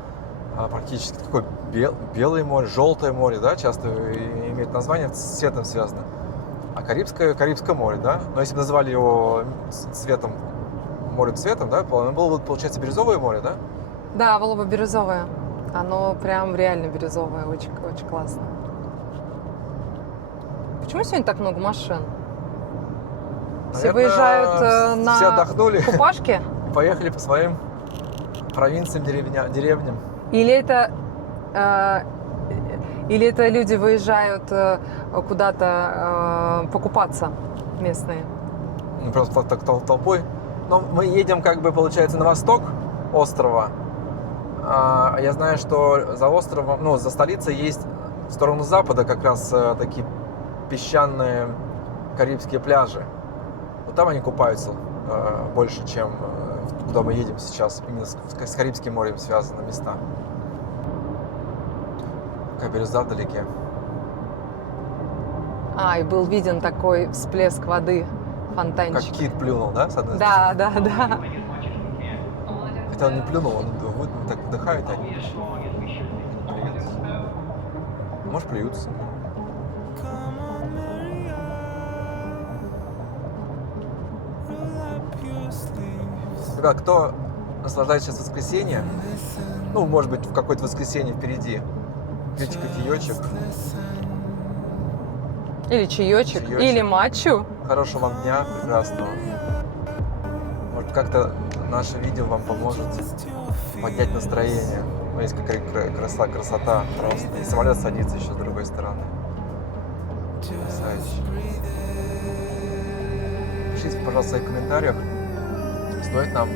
практически такое белое море, желтое море, да, часто имеет название с цветом связано. А Карибское море, да, но если бы называли его цветом, море цветом, да, оно было бы, получается, бирюзовое море, да? Да, было бы бирюзовое. Оно прям реально бирюзовое, очень, очень классно. Почему сегодня так много машин? Все Наверное, выезжают на все отдохнули, купашке? поехали по своим провинциям, деревням. Или это люди выезжают куда-то покупаться местные? Ну, просто так толпой. Но мы едем, как бы, получается, на восток острова. А я знаю, что за островом, ну, за столицей есть в сторону запада как раз такие песчаные карибские пляжи. Вот там они купаются больше, чем куда мы едем сейчас. Именно с Карибским морем связаны места. Какая бирюза вдалеке. И был виден такой всплеск воды, Как фонтанчик. кит плюнул, да, с одной Да, да, да. Хотя он не плюнул, он так вдыхает, а они плюются. Может, плюются. Ребят, кто наслаждается сейчас воскресенье, ну, может быть, в какое-то воскресенье впереди, пьете кофеечек, Или чаечек, Чаечек. или матчу. хорошего вам дня прекрасного. Может, как-то наше видео вам поможет поднять настроение. Ну, есть какая красота просто. И самолет садится еще с другой стороны. Потрясающе. Пишите, пожалуйста, в своих комментариях, стоит нам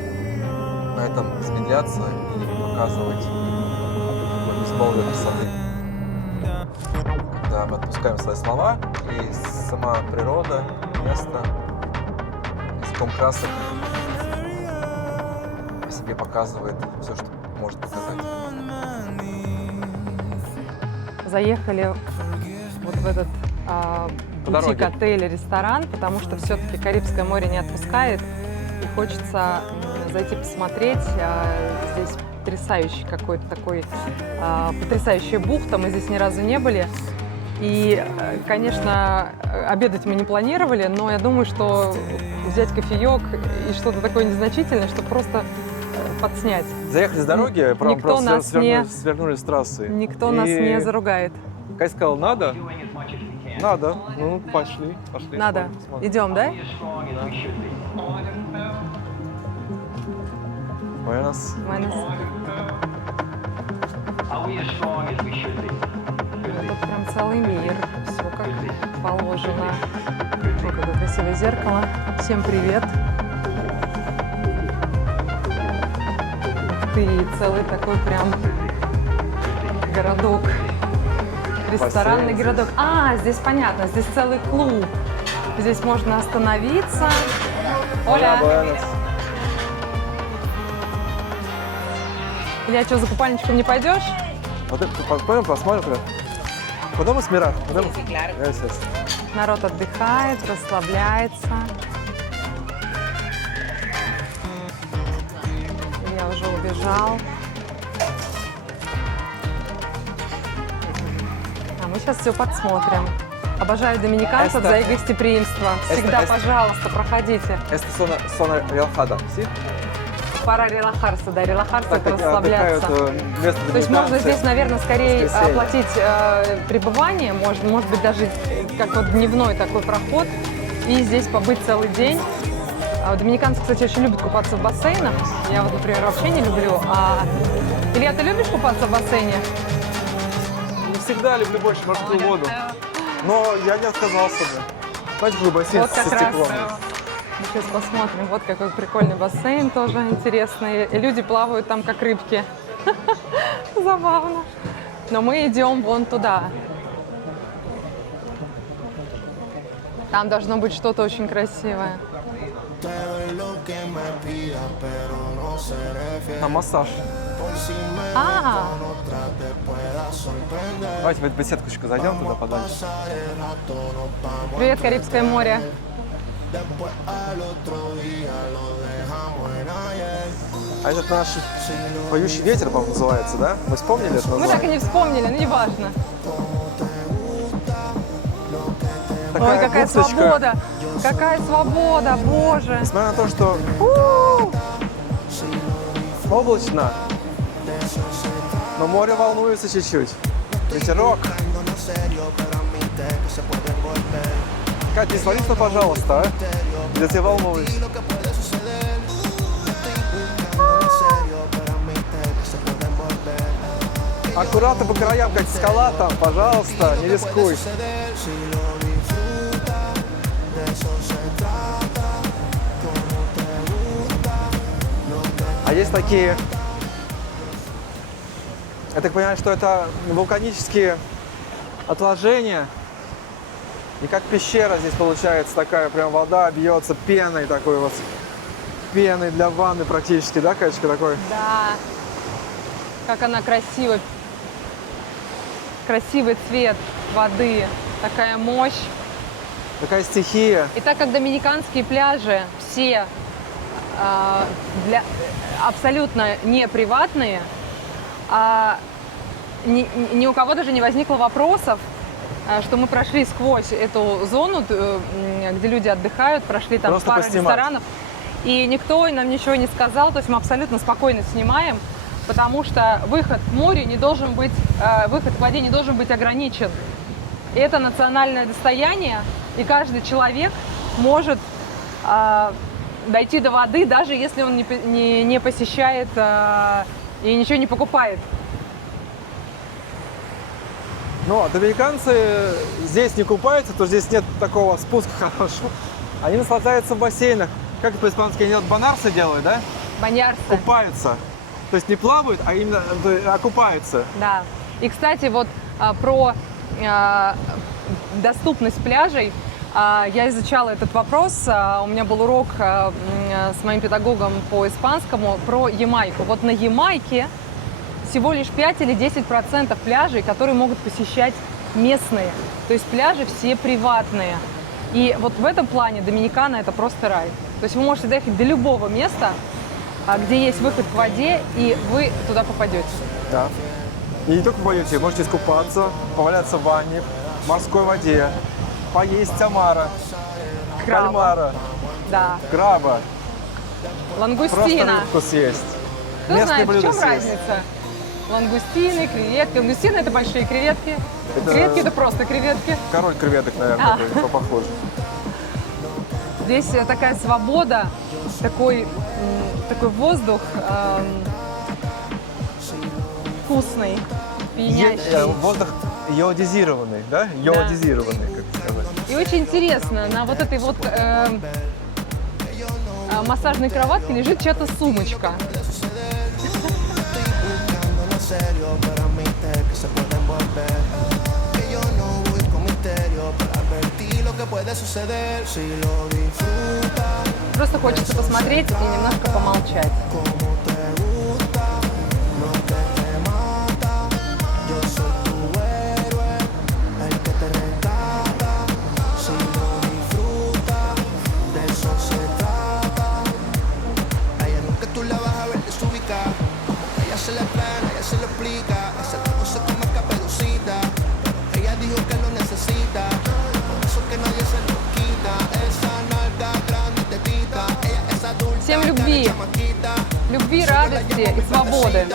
на этом замедляться и показывать какую-нибудь красоты. Когда мы отпускаем свои слова, и сама природа, место, языком красок по себе показывает все, что может показать. Заехали вот в этот По дороге. бутик-отель, ресторан, потому что все-таки Карибское море не отпускает. И хочется зайти посмотреть. Здесь потрясающий какой-то такой, потрясающая бухта. Мы здесь ни разу не были. И, конечно, обедать мы не планировали, но я думаю, что взять кофеек и что-то такое незначительное, чтобы просто подснять. Заехали с дороги, Никто нас свернули с трассы. Никто нас не заругает. Катя сказала, надо? Надо. Ну, пошли. Надо. Смотрим. Идем, да? Buenas. Тут прям целый мир. Все как положено. Ой, какое красивое зеркало. Всем привет. Ты целый такой прям городок. Ресторанный городок. Здесь понятно, здесь целый клуб. Здесь можно остановиться. Оля. Илья, что, за купальничком не пойдешь? Вот это, пойдем посмотрим. Куда мы с Мира? Gracias. Народ отдыхает, расслабляется. Я уже убежал. А мы сейчас все подсмотрим. Обожаю доминиканцев за их гостеприимство. Всегда, пожалуйста, проходите. Esta zona relajada, ¿sí? Пора релахарса, да, релахарса Так, это расслабляться. Место То есть можно доминиканцев. здесь, наверное, скорее Воскресенье. оплатить пребывание, может быть, даже как вот дневной такой проход, и здесь побыть целый день. Доминиканцы, кстати, очень любят купаться в бассейнах. Я вот, например, вообще не люблю. Илья, ты любишь купаться в бассейне? Не всегда люблю больше морскую воду. Но я не отказался бы. Знаете, какой бассейн Вот со как раз. стеклом? Мы сейчас посмотрим. Вот какой прикольный бассейн, тоже интересный. И люди плавают там, как рыбки. Забавно. Но мы идем вон туда. Там должно быть что-то очень красивое. Там массаж. Давайте в эту беседку зайдем туда подальше. Привет, Карибское море. А этот наш поющий ветер, по-моему, называется, да? Мы вспомнили это Мы название? так и не вспомнили, но неважно. Ой, Такая какая бухточка. свобода! Какая свобода, боже! Несмотря на то, что облачно, но море волнуется чуть-чуть. Ветерок. Катя, не свались, пожалуйста, а? Я тебя волнуюсь. Аккуратно по краям, как скала там, пожалуйста, не рискуй. А есть такие, я так понимаю, что это вулканические отложения. И как пещера здесь получается такая, прям вода бьется пеной такой вот. Пеной для ванны практически, да, Катечка, такой? Да. Как она красиво. Красивый цвет воды. Такая мощь. Такая стихия. И так как доминиканские пляжи все абсолютно не приватные, ни у кого даже не возникло вопросов, что мы прошли сквозь эту зону, где люди отдыхают, прошли там Просто пару поснимать. ресторанов, и никто нам ничего не сказал, то есть мы абсолютно спокойно снимаем, потому что выход к морю не должен быть, выход к воде не должен быть ограничен. И это национальное достояние, и каждый человек может дойти до воды, даже если он не посещает и ничего не покупает. Но доминиканцы здесь не купаются, то здесь нет такого спуска хорошего. Они наслаждаются в бассейнах. Как по-испански они банарсы делают, да? Банярцы. Купаются. То есть не плавают, а именно купаются. Да. И, кстати, вот про доступность пляжей. Я изучала этот вопрос. У меня был урок с моим педагогом по испанскому про Ямайку. Вот на Ямайке всего лишь 5 или 10% пляжей, которые могут посещать местные. То есть пляжи все приватные. И вот в этом плане Доминикана – это просто рай. То есть вы можете доехать до любого места, где есть выход к воде, и вы туда попадете. Да. И не только поете, можете искупаться, поваляться в ванне, в морской воде, поесть омара, Краба. кальмара, Да. краба. Просто Лангустина. рыбку съесть. Кто Местные знает, в блюда чем съесть. разница? Лангустины, креветки. Лангустины – это большие креветки. Это- Креветки – это просто креветки. Король креветок, наверное, похож. Здесь такая свобода, такой воздух вкусный, пьянящий. Воздух йодизированный, да? Йодизированный, как сказать. И очень интересно, на вот этой вот массажной кроватке лежит чья-то сумочка. Просто хочется посмотреть и немножко помолчать. Всем любви, радости и свободы.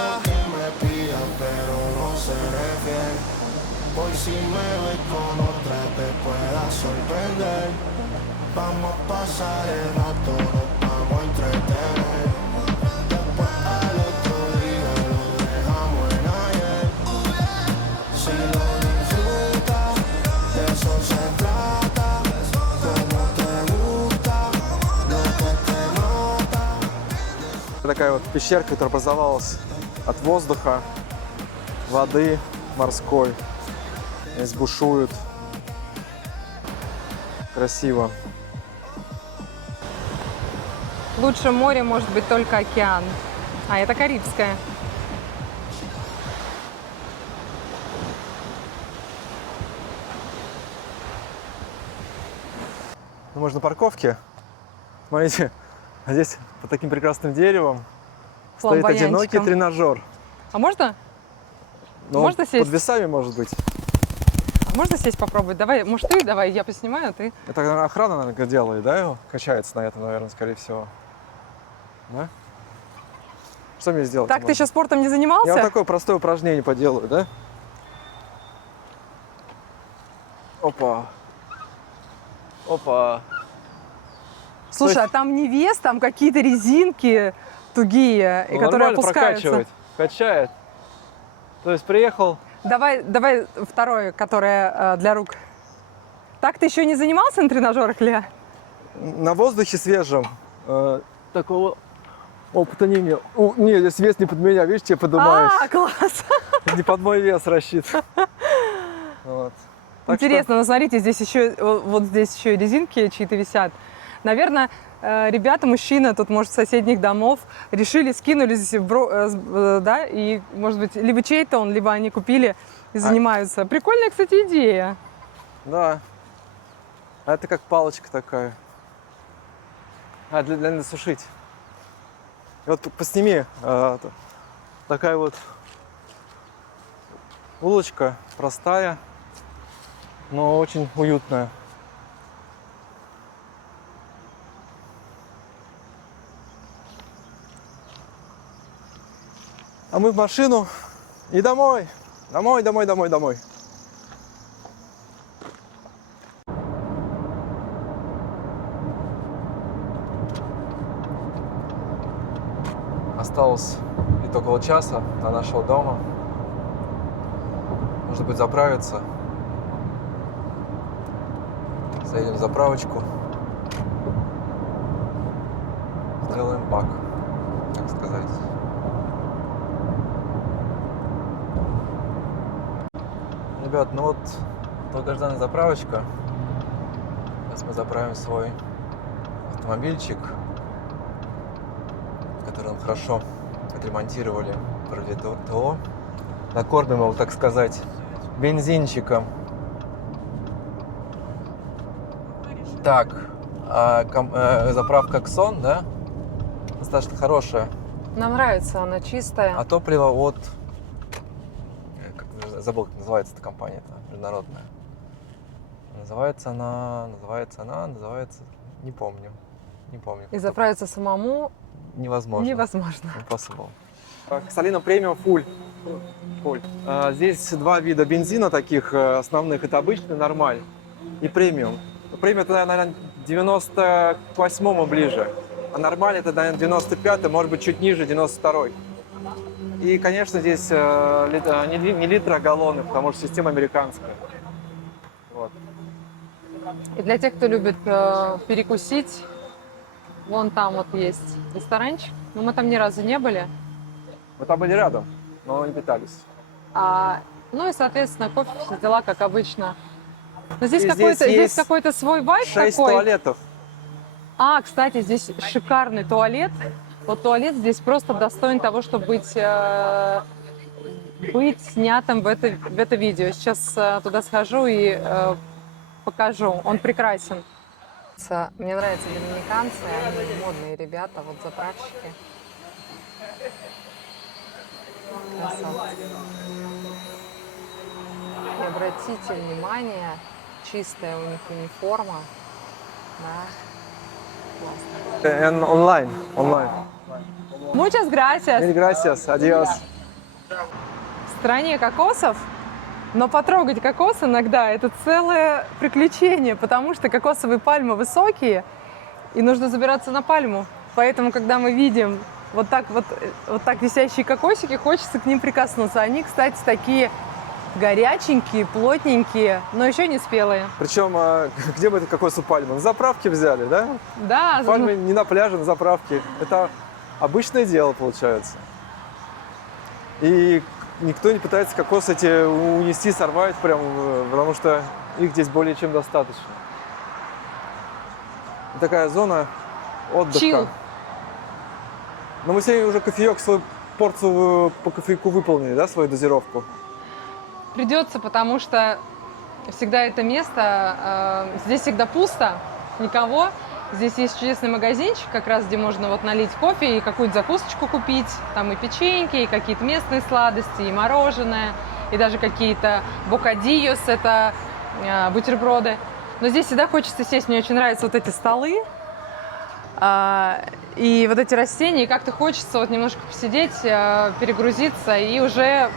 Такая вот пещерка, которая образовалась от воздуха, воды морской. Здесь бушуют. Красиво. Лучше море может быть только океан. А это Карибское. Ну, можно на парковке. Смотрите, здесь под таким прекрасным деревом стоит Фламбоянчиком. одинокий тренажер. А можно? Но Можно он сесть? под весами, может быть. Можно сесть попробовать? Давай, может, ты давай, я поснимаю, а ты. Это наверное, охрана, наверное, делает, да, его? Качается на этом, наверное, скорее всего. Да? Что мне сделать? Так, ты еще спортом не занимался? Я вот такое простое упражнение поделаю, да? Опа. Опа. Слушай, То есть- а там не вес, там какие-то резинки тугие, и Ну, которые нормально опускаются. прокачивает, качает. То есть приехал. Давай второе, которое для рук. Так ты еще не занимался на тренажерах, Ля? На воздухе свежем. Такого опыта не имел. Нет, здесь вес не под меня, видишь, я поднимаюсь. Класс! Не под мой вес рассчитан. Вот. Так Интересно, но смотрите, здесь еще, вот здесь еще и резинки чьи-то висят. Наверное, ребята, мужчины тут, может, с соседних домов решили, скинулись, да, и, может быть, либо чей-то он, либо они купили и занимаются. Прикольная, кстати, идея. что, да. А это как палочка такая. Для сушить. И вот посними. Такая вот улочка простая, но очень уютная. А мы в машину и домой. Домой. Осталось где-то около часа до нашего дома. Нужно будет заправиться. Заедем в заправочку. Сделаем бак, так сказать. Ребят, ну вот долгожданная заправочка. Сейчас мы заправим свой автомобильчик, который нам хорошо отремонтировали, провели ТО. Накормим его, так сказать, бензинчиком. Так, заправка Ксон, да? Достаточно хорошая. Нам нравится, она чистая. А топливо от... Забыл, как называется эта компания, международная. Называется... Не помню. И заправиться самому невозможно. невозможно. Impossible. Ксалино премиум full. Здесь два вида бензина таких основных. Это обычный, нормаль и премиум. Премиум это, наверное, 98-му ближе. А нормаль это, наверное, 95-й, может быть, чуть ниже, 92-й. И, конечно, здесь не литры, а галлоны, потому что система американская. Вот. И для тех, кто любит перекусить, вон там вот есть ресторанчик. Но мы там ни разу не были. Мы там были рядом, но не питались. Ну и, соответственно, кофе, все дела, как обычно. Но здесь И здесь какой-то свой вайб 6 такой. туалетов. Кстати, здесь шикарный туалет. Вот туалет здесь просто достоин того, чтобы быть снятым в это видео. Сейчас туда схожу и покажу. Он прекрасен. Мне нравятся доминиканцы, они модные ребята, вот заправщики. Красавцы. И обратите внимание, чистая у них униформа. Да. Классно. Онлайн. Muchas gracias. Gracias, adiós. В стране кокосов, но потрогать кокос иногда это целое приключение, потому что кокосовые пальмы высокие, и нужно забираться на пальму. Поэтому, когда мы видим вот так висящие кокосики, хочется к ним прикоснуться. Они, кстати, такие горяченькие, плотненькие, но еще не спелые. Причем, где мы эту кокосовую пальму? На заправке взяли, да? Да. Пальмы не на пляже, на заправке. Это обычное дело, получается. И никто не пытается кокосы эти унести, сорвать прям, потому что их здесь более чем достаточно. Такая зона отдыха. Чил. Но мы сегодня уже кофеек, свою порцию по кофейку выполнили, да, свою дозировку? Придется, потому что всегда это место, здесь всегда пусто, никого. Здесь есть чудесный магазинчик, как раз где можно вот налить кофе и какую-то закусочку купить. Там и печеньки, и какие-то местные сладости, и мороженое, и даже какие-то бокадильос, это бутерброды. Но здесь всегда хочется сесть, мне очень нравятся вот эти столы. И вот эти растения, и как-то хочется вот немножко посидеть, перегрузиться и уже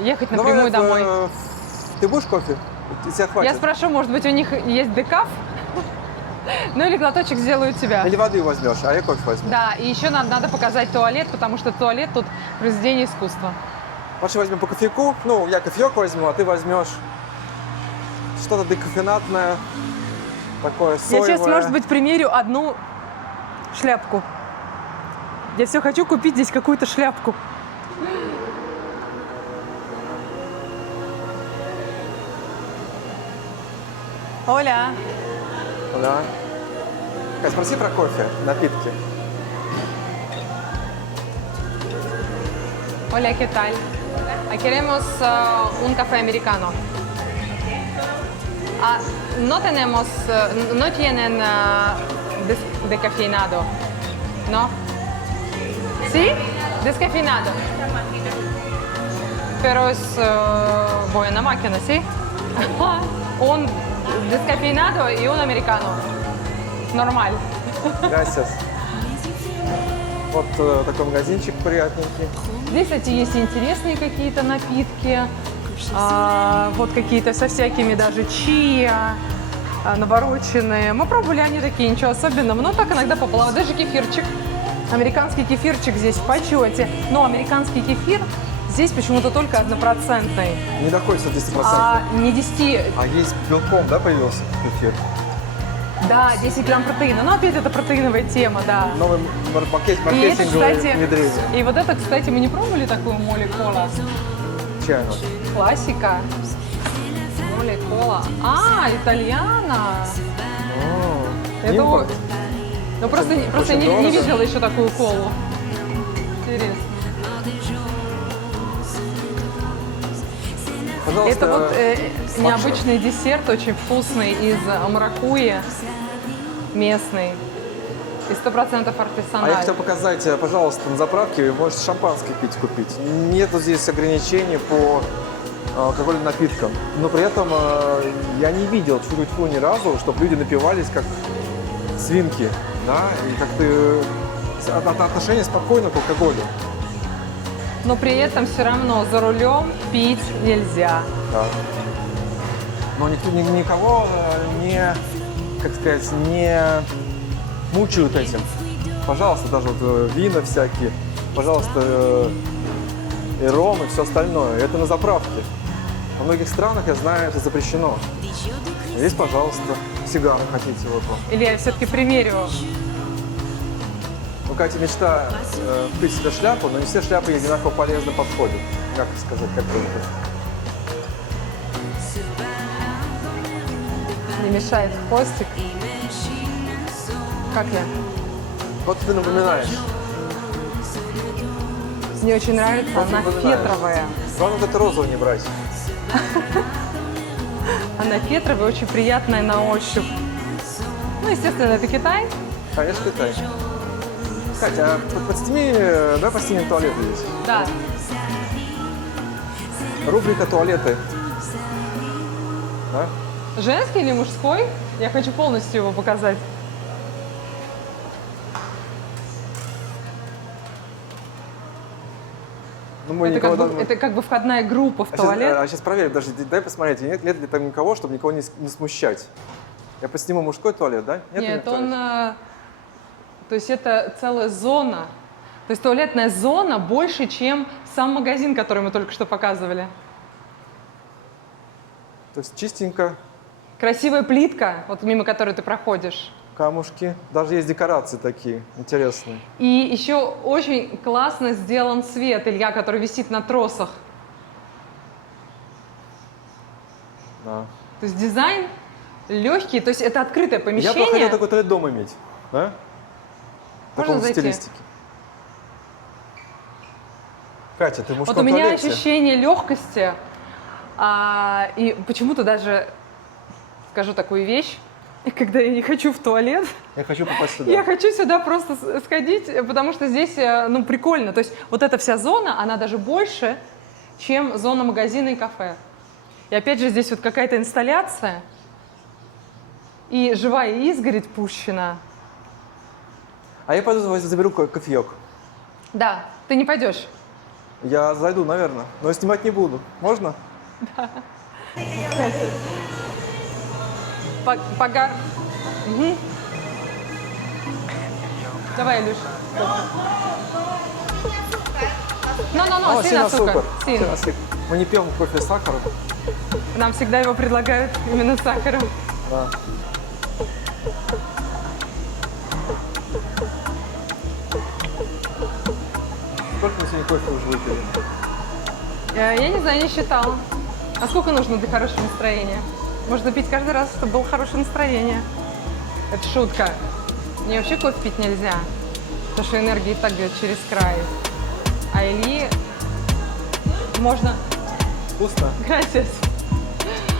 ехать напрямую домой. Ты будешь кофе? Тебя хватит? Я спрошу, может быть, у них есть декаф? Ну или глоточек сделаю тебя. Или воды возьмешь, а я кофе возьму. Да, и еще надо показать туалет, потому что туалет тут произведение искусства. Пошли возьмем по кофейку. Ну, я кофеек возьму, а ты возьмешь что-то декофенатное, такое соевое. Я сейчас, может быть, примерю одну шляпку. Я все хочу купить здесь какую-то шляпку. Оля. Да. Кать, спроси про кофе, напитки. Hola, ¿qué tal? Queremos un café americano. No tenemos, no tienen descafeinado, ¿no? ¿Sí? Descafeinado. Pero es buena máquina, ¿sí? Un descafeinado y un americano. Normal. Gracias. Вот такой магазинчик приятненький. Здесь, кстати, есть интересные какие-то напитки, вот какие-то со всякими даже чиа, навороченные. Мы пробовали, они такие, ничего особенного, но так иногда попало. Даже кефирчик Американский кефирчик здесь в почете. Но американский кефир здесь почему-то только 1%. Не доходит до 10%. А не 10, А есть белком, да, появился кефир? да, 10 грамм протеина. Но опять это протеиновая тема, да. Новый И это, маркетинговое кстати, внедрение. и вот это, кстати, мы не пробовали такую моли-кола? Чай оно? Классика. Моли-кола. А, итальяна. Это Импорт? Ну просто Очень не дорого. видела еще такую колу. Интересно. Пожалуйста, Это вот необычный десерт, очень вкусный, из маракуйи, местный. И 100% А я артисанальный. хотел показать, пожалуйста, на заправке вы можете шампанское пить купить. Нету здесь ограничений по алкогольным напиткам. Но при этом я не видел тьфу-тьфу ни разу, чтобы люди напивались как свинки. Да? И как-то отношение спокойно к алкоголю. Но при этом все равно за рулем пить нельзя. Да. Но никого не, как сказать, не мучают этим. Пожалуйста, даже вот вина всякие, пожалуйста, и ром, и все остальное. Это на заправке. Во многих странах, я знаю, это запрещено. Здесь, пожалуйста, сигары хотите вот вам. Или я все-таки примерю. Ну, Катя, мечта купить себе шляпу, но не все шляпы ей одинаково полезно подходят. Как сказать, как это? Не мешает хвостик. Как я? Вот ты напоминаешь. Мне очень нравится, Вот она напоминаешь. фетровая. Главное, вот это розовую не брать. Она фетровая, очень приятная на ощупь. Ну, естественно, это Китай. Конечно, Китай. Катя, а подсними, давай поснимем туалеты здесь. Да. Рубрика туалеты. Да? Женский или мужской? Я хочу полностью его показать. Ну, мы Это никого как, бы, там- это как бы входная группа в туалет. сейчас проверим, даже дай посмотреть, нет ли там никого, чтобы никого не смущать. Я посниму мужской туалет, да? Нет, ли он... То есть это целая зона. То есть туалетная зона больше, чем сам магазин, который мы только что показывали. То есть чистенько, Красивая плитка, вот мимо которой ты проходишь. камушки. Даже есть декорации такие интересные. И еще очень классно сделан свет, Илья, который висит на тросах. Да. То есть дизайн легкий, то есть это открытое Я помещение. бы хотел такой туалет дома иметь. Да? В Можно таком зайти? стилистике. Катя, ты в мужском Вот у меня туалете? ощущение легкости. И почему-то даже скажу такую вещь, когда я не хочу в туалет, Я хочу попасть сюда. я хочу сюда просто сходить, потому что здесь, ну, прикольно. То есть вот эта вся зона, она даже больше, чем зона магазина и кафе. И опять же здесь вот какая-то инсталляция, и живая изгородь пущена. А я пойду заберу кофеек. Да, ты не пойдешь. Я зайду, наверное, но снимать не буду. Можно? Пока. Мгм. Давай, Илюш. Ну, сильно сахар. Сильно супер. Мы не пьем кофе с сахаром. Нам всегда его предлагают именно с сахаром. Да. Сколько мы сегодня кофе уже выпили? Я не знаю, не считала. А сколько нужно для хорошего настроения? Можно пить каждый раз, чтобы было хорошее настроение. Это шутка. Мне вообще кофе пить нельзя, потому что энергия и так бьет через край. А Ильи можно... Вкусно? Gracias.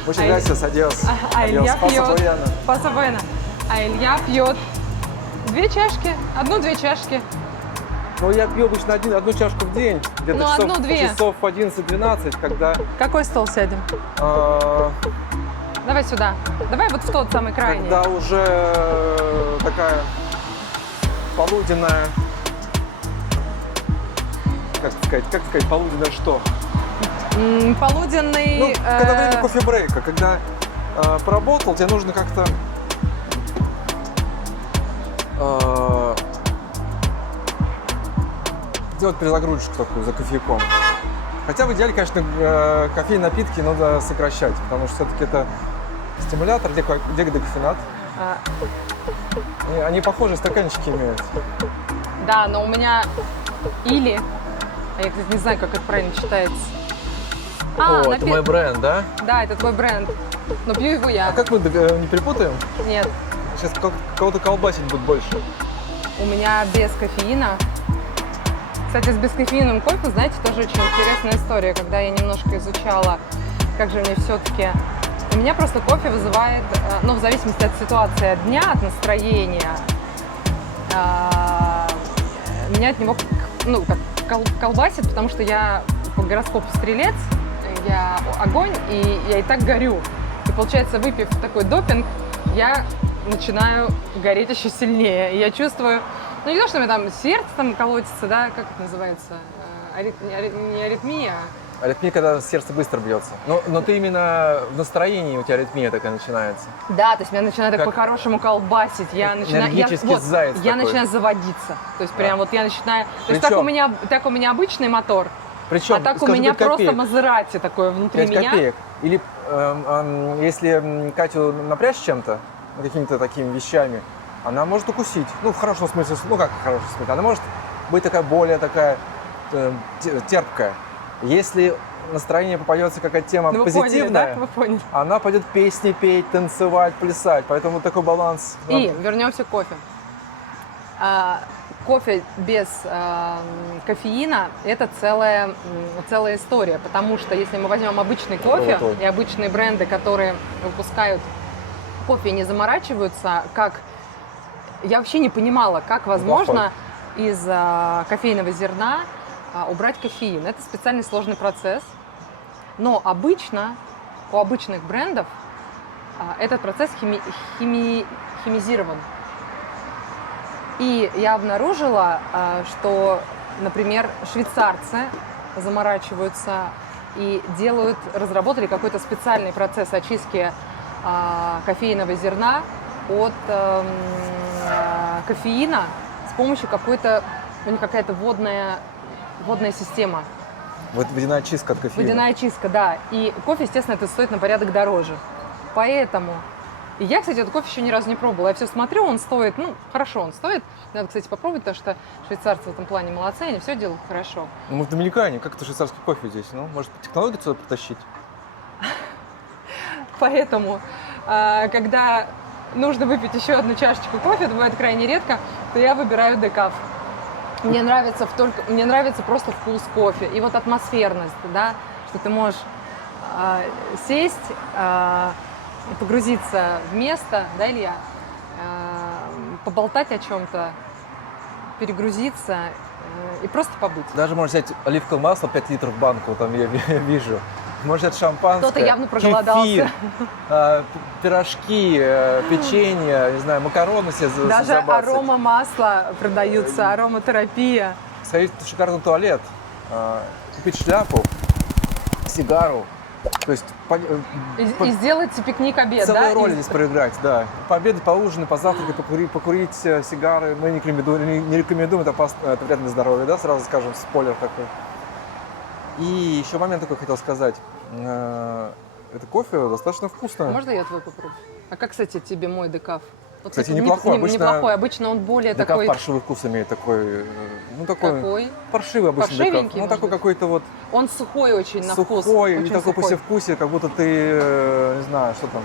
Очень А gracias, adiós. А Илья Adiós, пьет... paso buena. Paso buena. А Илья пьет 2 чашки, 1-2 чашки. Ну, я пью обычно одну чашку в день, где-то Ну, одну-две. часов 11-12, когда, Какой стол сядем? Давай сюда. Давай вот в тот самый крайний. когда уже такая полуденная, как сказать, полуденная что? Полуденный... Ну, когда время кофе-брейка, когда поработал, тебе нужно как-то сделать перезагрузочку такую за кофейком. Хотя в идеале, конечно, кофейные напитки надо сокращать, потому что все-таки это стимулятор, дегидокофенат. И они похожие стаканчики имеют. Да, но у меня или... Я, кстати, не знаю, как это правильно читается. О, это мой бренд, да? Да, это твой бренд. Но пью его я. А как мы не перепутаем? Нет, Сейчас кого-то колбасить будет больше. у меня без кофеина. Кстати, с бескофеиновым кофе, знаете, тоже очень интересная история. Когда я немножко изучала, как же мне все-таки... У меня просто кофе вызывает, ну, в зависимости от ситуации, от дня, от настроения, меня от него, ну, как колбасит, потому что я по гороскопу стрелец, я огонь, и я и так горю. И получается, выпив такой допинг, я начинаю гореть еще сильнее. И я чувствую, ну не то, что у меня там сердце там колотится, да, как это называется, не аритмия. Аритмия, когда сердце быстро бьется. Но ты именно в настроении, у тебя аритмия такая начинается. Да, то есть меня начинает так Как по-хорошему колбасить. Я начинаю, энергический заяц я такой. начинаю заводиться. То есть прям вот я начинаю... То есть Причем- так у меня обычный мотор, Причем, а так у скажу, меня 5 просто копеек. Мазерати такое внутри 5 меня. копеек. Или если Катю напрячь чем-то, какими-то такими вещами, она может укусить. Ну, в хорошем смысле, ну как в хорошем смысле, она может быть такая более такая терпкая. Если настроение попадется какая-то тема Ну, вы позитивная, поняли, да? Вы поняли. она пойдет песни петь, танцевать, плясать. Поэтому вот такой баланс. И вернемся к кофе. Кофе без кофеина – это целая история, потому что если мы возьмем обычный кофе Золотой. и обычные бренды, которые выпускают кофе и не заморачиваются, как я вообще не понимала, как возможно из кофейного зерна убрать кофеин. Это специальный сложный процесс, но обычно у обычных брендов этот процесс химизирован. И я обнаружила, что, например, швейцарцы заморачиваются и разработали какой-то специальный процесс очистки кофейного зерна от кофеина с помощью у них какая-то водная система. Вот водяная чистка от кофеина. Водяная чистка, да. И кофе, естественно, это стоит на порядок дороже. Поэтому... И я, кстати, этот кофе еще ни разу не пробовала. Я все смотрю, он стоит, хорошо он стоит. Надо, кстати, попробовать, потому что швейцарцы в этом плане молодцы, они все делают хорошо. Мы в Доминикане, как это швейцарский кофе здесь? Ну, может, технологию сюда притащить? Поэтому, когда нужно выпить еще одну чашечку кофе, это бывает крайне редко, то я выбираю декаф. Мне нравится просто вкус кофе и вот атмосферность, да, что ты можешь сесть, погрузиться в место, да, Илья, поболтать о чем-то, перегрузиться и просто побыть. Даже можно взять оливковое масло 5 литров в банку, там я вижу. Можно взять шампанское, Кто-то явно проголодался. кефир, пирожки, печенье, не знаю, макароны себе Даже забацать. арома масла продаются, ароматерапия. Сходить в шикарный туалет, купить шляпу, сигару. То есть И сделать пикник-обед, да? целую роль здесь проиграть, да. Пообедать, поужинать, позавтракать, покурить сигары. Мы не рекомендуем, это опасно, это вряд ли для здоровья, да, сразу скажем, спойлер такой. И еще момент такой хотел сказать. Это кофе достаточно вкусное. Можно я твой попробую? А как, кстати, тебе мой декаф? Вот, Кстати, типа, неплохой. Неплохой. Обычно он более Декаф такой... паршивый вкус имеет, такой, такой Какой? паршивый обычный декаф. Паршивенький, Ну, может такой быть? какой-то вот Он сухой очень на вкус. сухой, и очень такой сухой. послевкусие, как будто ты, не знаю, что там,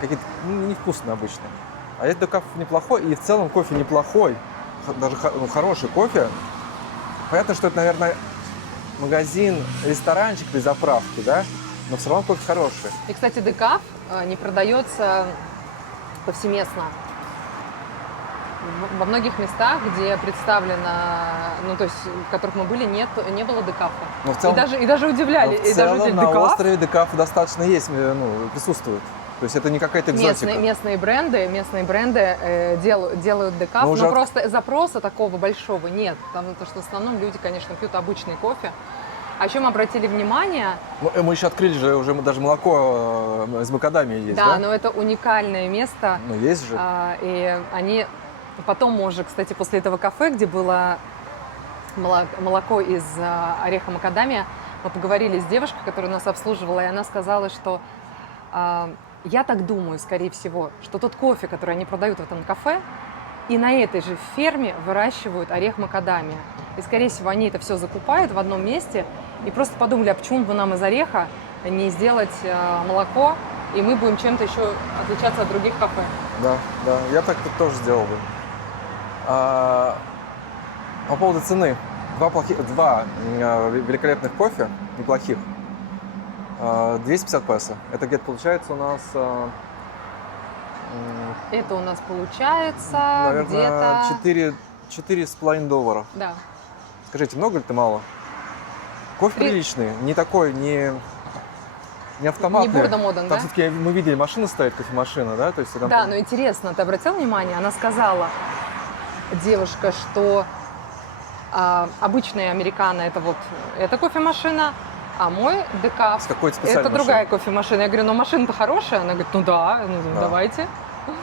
какие-то невкусные обычно. А этот декаф неплохой, и в целом кофе неплохой, даже хороший кофе. Понятно, что это, наверное, магазин, ресторанчик при заправке, да, но все равно кофе хороший. И, кстати, декаф не продается повсеместно. Во многих местах, где представлено, то есть, в которых мы были, не было декафа. Но в целом, И даже удивляли. но в и даже целом удивляли, на декаф? острове декаф достаточно есть, присутствует. То есть это не какая-то экзотика. Местные бренды делают декаф, Но но уже просто запроса такого большого нет. Потому что в основном люди, конечно, пьют обычный кофе. О чем обратили внимание? Мы еще открыли же уже даже молоко из макадамии есть, да? Да, но это уникальное место. Ну есть же. И они... Потом мы уже, кстати, после этого кафе, где было молоко из ореха макадамия. Мы поговорили с девушкой, которая нас обслуживала, и она сказала, что я так думаю, скорее всего, что тот кофе, который они продают в этом кафе, и на этой же ферме выращивают орех макадамия. И, скорее всего, они это все закупают в одном месте и просто подумали, а почему бы нам из ореха не сделать молоко, и мы будем чем-то еще отличаться от других кафе. Да, да, я так тут тоже сделал бы. По поводу цены. Два великолепных кофе, неплохих, 250 песо. Это где-то получается у нас... Это у нас получается наверное, где-то... $4,5. Да. Скажите, много или это мало? Кофе приличный, не такой, не автоматный. Не бурда-моден, да? Там все-таки мы видели, машина стоит, кофемашина, да? То есть, там... Да, но интересно, ты обратил внимание, она сказала, девушка, что обычная американо это кофемашина, а мой декаф С какой-то специальной это другая кофемашина. Я говорю, ну машина-то хорошая? Она говорит, ну да, давайте.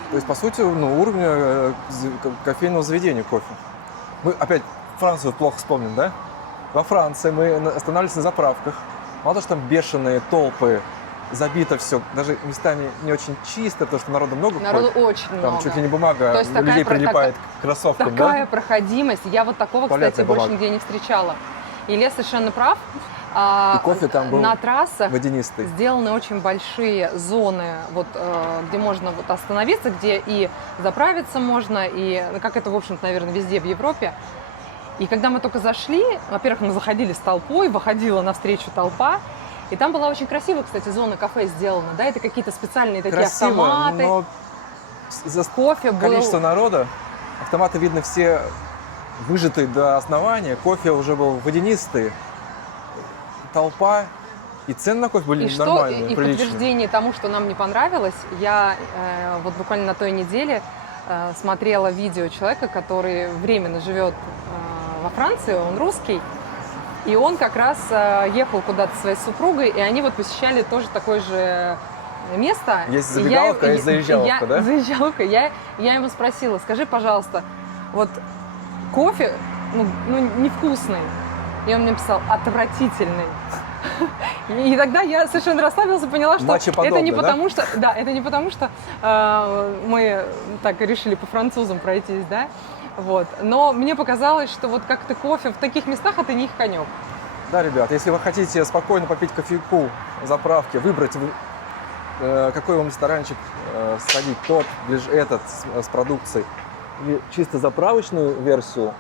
То есть, по сути, уровень кофейного заведения кофе. Мы опять Францию плохо вспомним, да? Во Франции мы останавливались на заправках. Мало того, что там бешеные толпы, забито все, даже местами не очень чисто, потому что народу много. Народу ходит. очень Там много. чуть ли не бумага То есть людей прилипает к кроссовкам, такая да? проходимость. Я вот такого, Туалетная кстати, больше бумага. нигде не встречала. Илья совершенно прав. И кофе там был на трассах водянистый. сделаны очень большие зоны, где можно остановиться, где и заправиться можно, и как это, в общем-то, наверное, везде в Европе. И когда мы только зашли, во-первых, мы заходили с толпой, выходила навстречу толпа, и там была очень красивая, кстати, зона кафе сделана, да, это какие-то специальные такие Красиво, автоматы. но из-за Кофе был... количества народа автоматы, видно, все выжатые до основания, кофе уже был водянистый, толпа, и цены на кофе были И нормальные, и в приличные. подтверждение тому, что нам не понравилось, я вот буквально на той неделе смотрела видео человека, который временно живет во Франции, он русский, и он как раз ехал куда-то со своей супругой, и они посещали тоже такое же место. Есть забегаловка, есть заезжаловка, да? Заезжаловка. Я ему спросила, скажи, пожалуйста, кофе, невкусный. И он мне написал, отвратительный. И тогда я совершенно расслабилась и поняла, что это не потому, что, это не потому, что мы так решили по французам пройтись, да, Но мне показалось, что как-то кофе в таких местах это не их конек. Да, ребят, если вы хотите спокойно попить кофейку в заправке, выбрать какой вам ресторанчик сходить, тот, этот с продукцией, или чисто заправочную версию.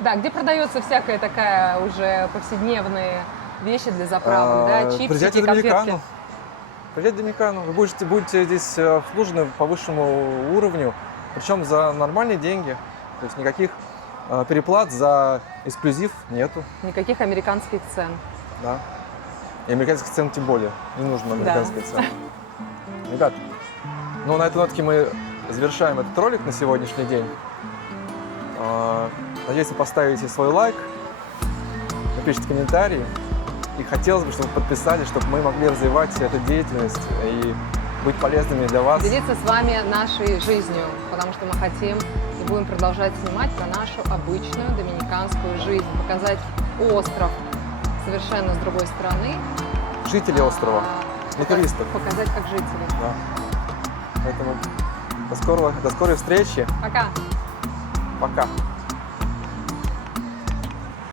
Да, где продается всякая такая уже повседневные вещи для заправок, да, чипсики, приезжайте в конфетки. Доминикану. Приезжайте в Доминикану. Вы будете здесь обслужены по высшему уровню, причем за нормальные деньги. То есть никаких переплат за эксклюзив нету. Никаких американских цен. Да. И американских цен тем более. Не нужно американские цены. Ребят, на этой нотке мы завершаем этот ролик на сегодняшний день. Надеюсь, вы поставите свой лайк, напишите комментарии. И хотелось бы, чтобы вы подписались, чтобы мы могли развивать эту деятельность и быть полезными для вас. Делиться с вами нашей жизнью, потому что мы хотим и будем продолжать снимать про нашу обычную доминиканскую жизнь, показать остров совершенно с другой стороны. Жители острова, не туристов. Показать как жители. Да. Поэтому до скорой встречи. Пока. Пока.